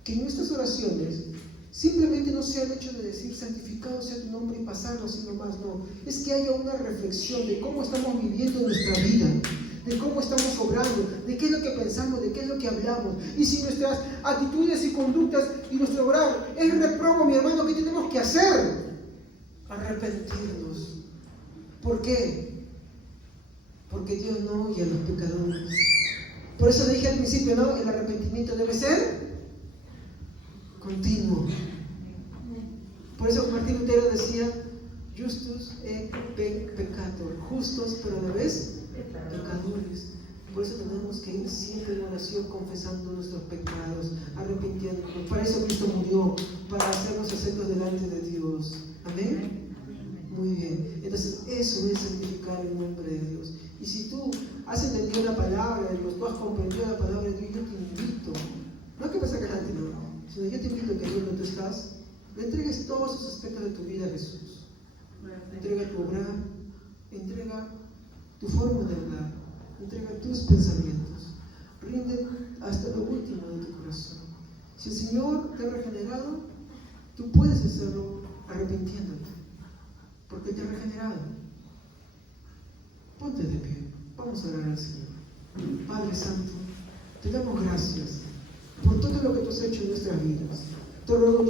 que en nuestras oraciones simplemente no sea el hecho de decir santificado sea tu nombre y pasarlo así nomás, no. Es que haya una reflexión de cómo estamos viviendo nuestra vida, de cómo estamos obrando, de qué es lo que pensamos, de qué es lo que hablamos. Y si nuestras actitudes y conductas y nuestro obrar es reprobo, mi hermano, ¿qué tenemos que hacer? Arrepentirnos. ¿Por qué? Porque Dios no oye a los pecadores. Por eso le dije al principio, ¿no? El arrepentimiento debe ser continuo. Por eso Martín Lutero decía: justus et peccator, justos pero a la vez pecadores. Por eso tenemos que ir siempre en oración confesando nuestros pecados, arrepintiéndonos. Para eso Cristo murió, para hacernos aceptos delante de Dios. Amén. Muy bien. Entonces eso es santificar el nombre de Dios. Y si tú has entendido la palabra de Dios, tú has comprendido la palabra de Dios, yo te invito, no que pasa que la gente no, sino yo te invito a que donde tú estás, le entregues todos esos aspectos de tu vida a Jesús. Entrega tu obrar, entrega tu forma de hablar, entrega tus pensamientos, rinde hasta lo último de tu corazón. Si el Señor te ha regenerado, tú puedes hacerlo arrepintiéndote, porque te ha regenerado. Ponte de pie, vamos a orar al Señor. Padre Santo, te damos gracias por todo lo que tú has hecho en nuestras vidas. Te ruego